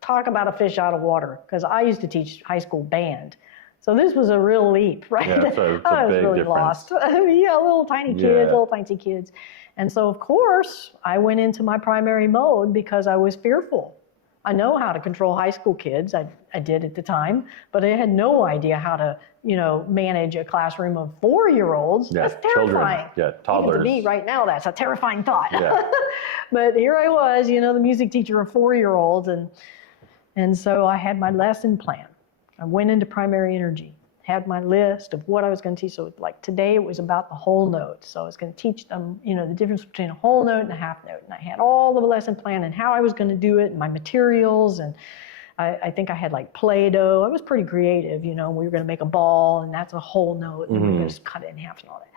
Talk about a fish out of water, because I used to teach high school band. So this was a real leap, right? Yeah, so it's I a was big really difference. lost. Little tiny kids, little tiny kids. And so, of course, I went into my primary mode because I was fearful. I know how to control high school kids. I did at the time, but I had no idea how to, manage a classroom of 4-year-olds. Yeah, That's terrifying. children, toddlers. Even to me right now, that's a terrifying thought. Yeah. But here I was, the music teacher of 4-year-olds. And so I had my lesson plan. I went into primary energy, had my list of what I was going to teach. So like today it was about the whole note. So I was going to teach them, the difference between a whole note and a half note. And I had all the lesson plan and how I was going to do it and my materials. And I think I had like Play-Doh. I was pretty creative, we were going to make a ball and that's a whole note and we were going to just cut it in half and all that.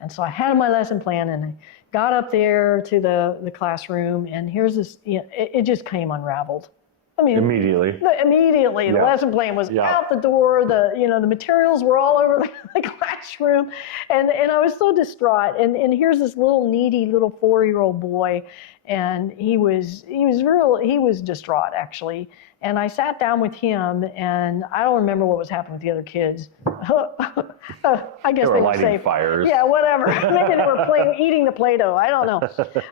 And so I had my lesson plan and I got up there to the classroom and here's this, it just came unraveled. I mean, Immediately. The lesson plan was out the door. The materials were all over the classroom, and I was so distraught. And here's this little needy little 4-year-old boy, and he was distraught actually. And I sat down with him, and I don't remember what was happening with the other kids. I guess they were lighting safe. fires. Yeah, whatever. Maybe they were eating the Play-Doh. I don't know.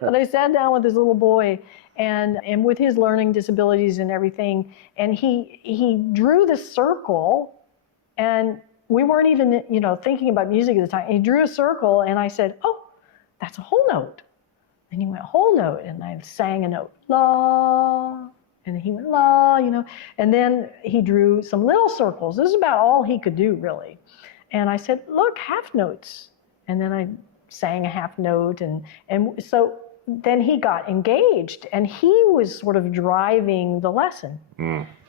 But I sat down with this little boy, and with his learning disabilities and everything, and he drew this circle, and we weren't even thinking about music at the time. He drew a circle, and I said, "Oh, that's a whole note." And he went, "Whole note," and I sang a note, la. And he went, la, and then he drew some little circles. This is about all he could do, really. And I said, look, half notes. And then I sang a half note. And so then he got engaged, and he was sort of driving the lesson.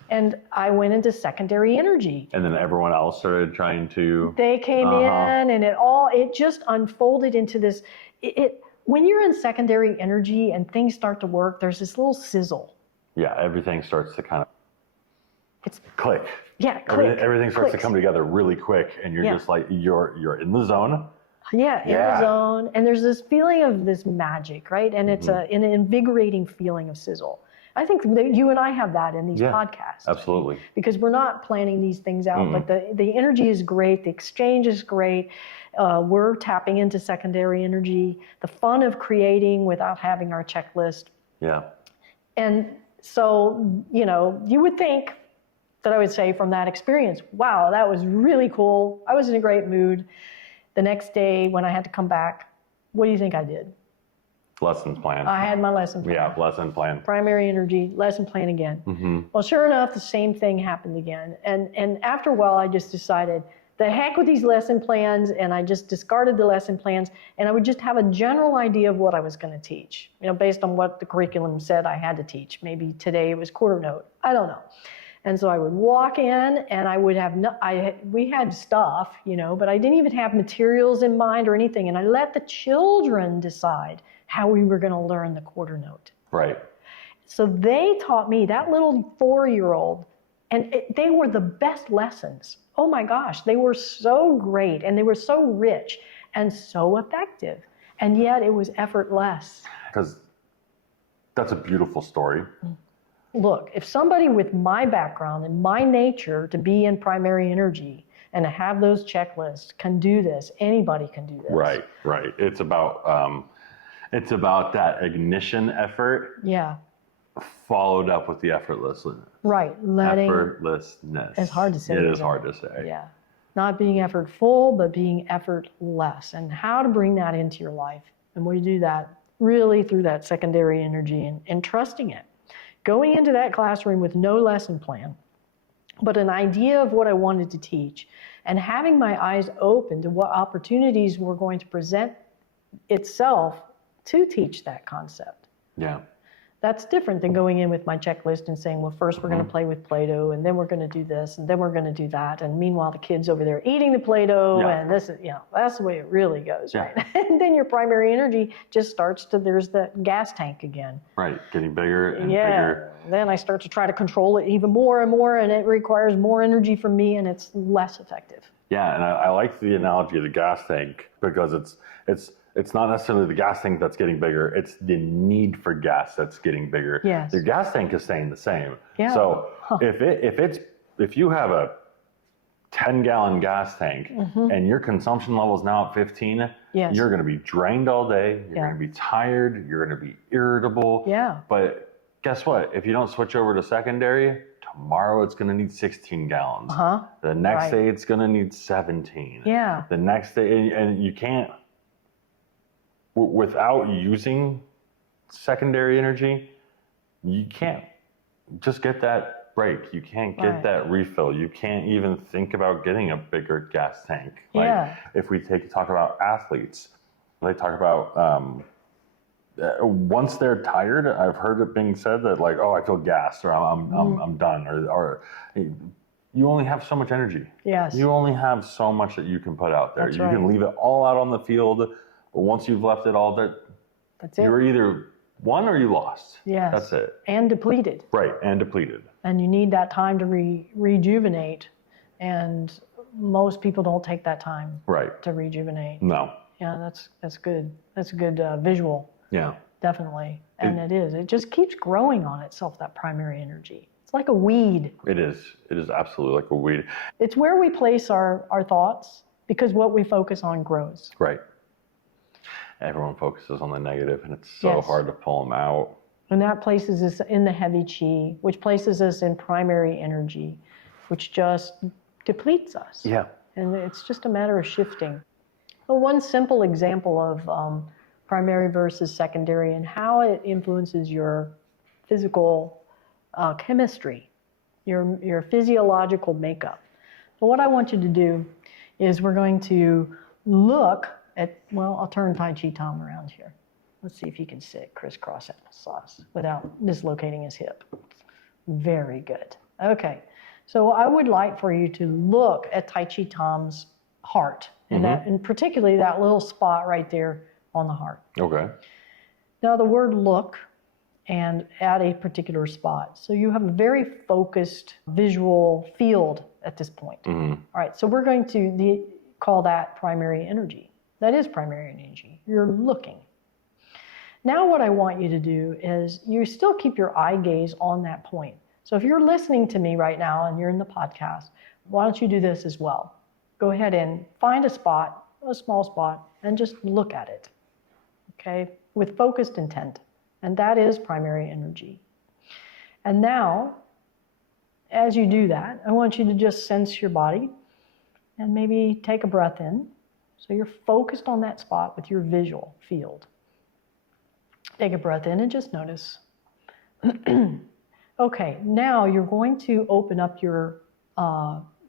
And I went into secondary energy. And then everyone else started trying to... They came in, and it just unfolded into this. When you're in secondary energy and things start to work, there's this little sizzle. Yeah, everything starts to kind of It's click. Yeah, click. Everything starts clicks. to come together really quick, and you're just like, you're in the zone. Yeah, in the zone. And there's this feeling of this magic, right? And it's an invigorating feeling of sizzle. I think that you and I have that in these podcasts. Absolutely. Because we're not planning these things out, but the energy is great, the exchange is great. We're tapping into secondary energy, the fun of creating without having our checklist. Yeah. And so, you would think that I would say from that experience, wow, that was really cool. I was in a great mood. The next day when I had to come back, what do you think I did? Lessons plan. I had my lesson plan. Yeah, lesson plan. Primary energy, lesson plan again. Well, sure enough, the same thing happened again. And after a while, I just decided, the heck with these lesson plans, and I just discarded the lesson plans, and I would just have a general idea of what I was going to teach, based on what the curriculum said I had to teach. Maybe today it was quarter note. I don't know. And so I would walk in, and I would have we had stuff, but I didn't even have materials in mind or anything, and I let the children decide how we were going to learn the quarter note. Right. So they taught me, that little 4-year-old, and they were the best lessons. Oh my gosh, they were so great, and they were so rich and so effective, and yet it was effortless. Because that's a beautiful story. Look, if somebody with my background and my nature to be in primary energy and to have those checklists can do this, anybody can do this. Right. It's about, It's about that ignition effort Yeah. followed up with the effortlessness. Right. Letting. Effortlessness. It's hard to say. It is isn't hard to say. Yeah. Not being effortful, but being effortless, and how to bring that into your life. And we do that really through that secondary energy and trusting it. Going into that classroom with no lesson plan, but an idea of what I wanted to teach, and having my eyes open to what opportunities were going to present itself to teach that concept. Yeah. That's different than going in with my checklist and saying, well, first we're going to play with Play-Doh, and then we're going to do this, and then we're going to do that. And meanwhile, the kid's over there eating the Play-Doh, and this is, that's the way it really goes, right? And then your primary energy just starts to, there's that gas tank again. Right, getting bigger and bigger. Then I start to try to control it even more and more, and it requires more energy from me, and it's less effective. Yeah, and I like the analogy of the gas tank, because it's not necessarily the gas tank that's getting bigger, it's the need for gas that's getting bigger. Yes. The gas tank is staying the same. Yeah. So if you have a 10-gallon gas tank and your consumption level is now at 15, Yes. you're going to be drained all day, you're going to be tired, you're going to be irritable. Yeah. But guess what? If you don't switch over to secondary, tomorrow it's going to need 16 gallons. The next day it's going to need 17. Yeah. The next day, and you can't, without using secondary energy, you can't just get that break. You can't get that refill. You can't even think about getting a bigger gas tank. Like if we talk about athletes, they talk about once they're tired, I've heard it being said that like, oh, I feel gassed, or I'm done, or you only have so much energy. Yes. You only have so much that you can put out there. That's you right. can leave it all out on the field, but once you've left it all there, That's it. you're either won or you lost. Yes. That's it. And depleted. Right, and depleted. And you need that time to rejuvenate. And most people don't take that time to rejuvenate. No. Yeah, that's good. That's a good visual. Yeah. Definitely. And it just keeps growing on itself, that primary energy. It's like a weed. It is. It is absolutely like a weed. It's where we place our thoughts, because what we focus on grows. Right. Everyone focuses on the negative, and it's so hard to pull them out. And that places us in the heavy chi, which places us in primary energy, which just depletes us. Yeah. And it's just a matter of shifting. Well, one simple example of primary versus secondary and how it influences your physical chemistry, your physiological makeup. So what I want you to do is we're going to look at, well, I'll turn Tai Chi Tom around here. Let's see if he can sit crisscross applesauce without dislocating his hip. Very good. Okay, so I would like for you to look at Tai Chi Tom's heart, and particularly that little spot right there on the heart. Okay. Now the word look, and at a particular spot. So you have a very focused visual field at this point. All right, so we're going to call that primary energy. That is primary energy. You're looking. Now what I want you to do is you still keep your eye gaze on that point. So if you're listening to me right now and you're in the podcast, why don't you do this as well? Go ahead and find a spot, a small spot, and just look at it, okay, with focused intent. And that is primary energy. And now, as you do that, I want you to just sense your body and maybe take a breath in. So you're focused on that spot with your visual field. Take a breath in and just notice. Okay, now you're going to open up your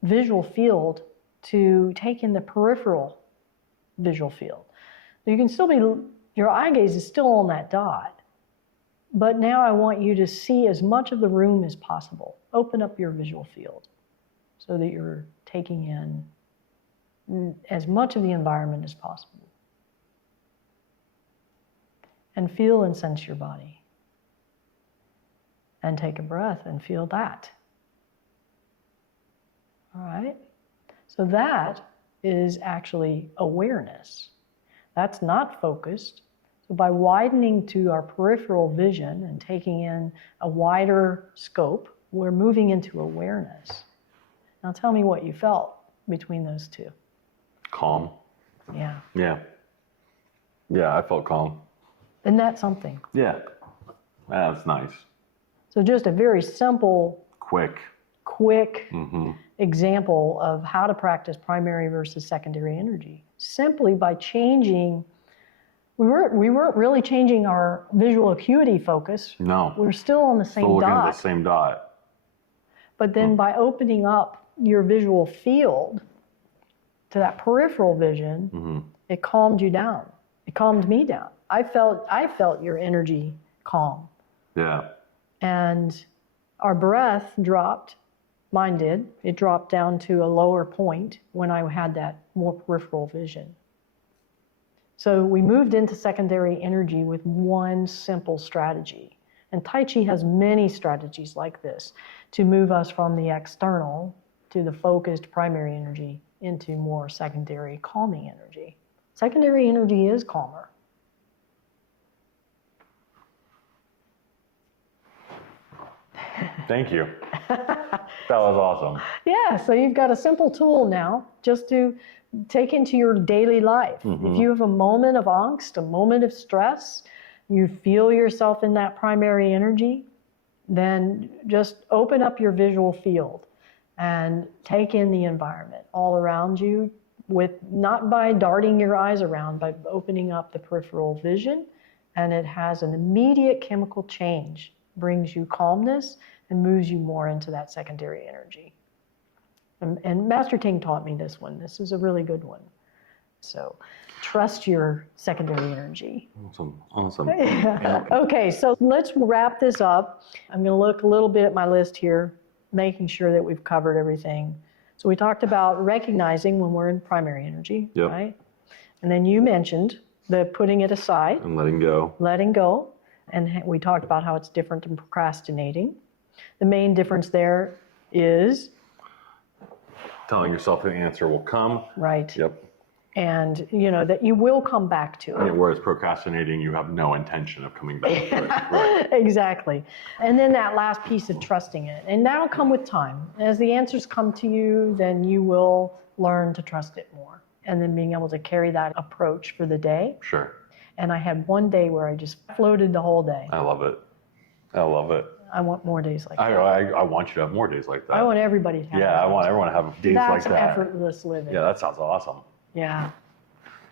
visual field to take in the peripheral visual field. So you can still be, your eye gaze is still on that dot, but now I want you to see as much of the room as possible. Open up your visual field so that you're taking in as much of the environment as possible. And feel and sense your body. And take a breath and feel that. All right? So that is actually awareness. That's not focused. So by widening to our peripheral vision and taking in a wider scope, we're moving into awareness. Now tell me what you felt between those two. Calm. Yeah. Yeah. Yeah, I felt calm. Isn't that something? Yeah. That's nice. So just a very simple, Quick. example of how to practice primary versus secondary energy. Simply by changing, we weren't really changing our visual acuity focus. No. We were still on the same Still looking dot. at the same dot. But then by opening up your visual field to that peripheral vision, it calmed you down. It calmed me down. I felt your energy calm. Yeah. And our breath dropped. Mine did. It dropped down to a lower point when I had that more peripheral vision. So we moved into secondary energy with one simple strategy. And Tai Chi has many strategies like this to move us from the external to the focused primary energy into more secondary calming energy. Secondary energy is calmer. Thank you. That was awesome. Yeah, so you've got a simple tool now just to take into your daily life. If you have a moment of angst, a moment of stress, you feel yourself in that primary energy, then just open up your visual field and take in the environment all around you, with not by darting your eyes around, but opening up the peripheral vision, and it has an immediate chemical change, brings you calmness and moves you more into that secondary energy. And Master Ting taught me this one. This is a really good one. So trust your secondary energy. Awesome. Yeah. Okay, so let's wrap this up. I'm going to look a little bit at my list here, making sure that we've covered everything. So we talked about recognizing when we're in primary energy, right? And then you mentioned the putting it aside. And letting go. Letting go. And we talked about how it's different than procrastinating. The main difference there is Telling yourself the answer will come. right. Yep. And that you will come back to it. Whereas procrastinating, you have no intention of coming back to it. Right. Exactly. And then that last piece of trusting it. And that'll come with time. As the answers come to you, then you will learn to trust it more. And then being able to carry that approach for the day. Sure. And I had one day where I just floated the whole day. I love it. I love it. I want more days like that. I want you to have more days like that. I want everybody to have I want everyone to have days like That's that. effortless living. Yeah, that sounds awesome. Yeah.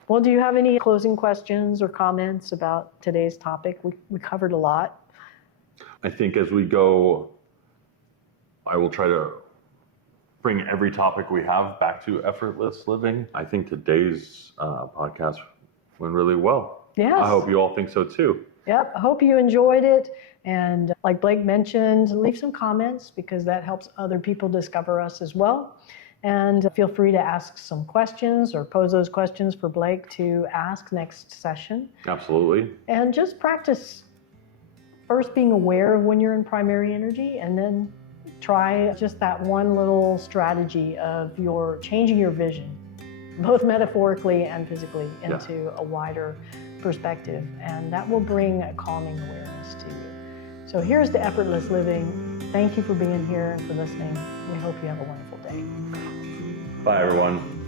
Well, do you have any closing questions or comments about today's topic? We covered a lot. I think as we go, I will try to bring every topic we have back to effortless living. I think today's podcast went really well. Yes. I hope you all think so too. Yep. I hope you enjoyed it. And like Blake mentioned, leave some comments because that helps other people discover us as well. And feel free to ask some questions or pose those questions for Blake to ask next session. Absolutely. And just practice first being aware of when you're in primary energy, and then try just that one little strategy of changing your vision, both metaphorically and physically, into a wider perspective. And that will bring a calming awareness to you. So here's to effortless living. Thank you for being here and for listening. We hope you have a wonderful day. Bye, everyone.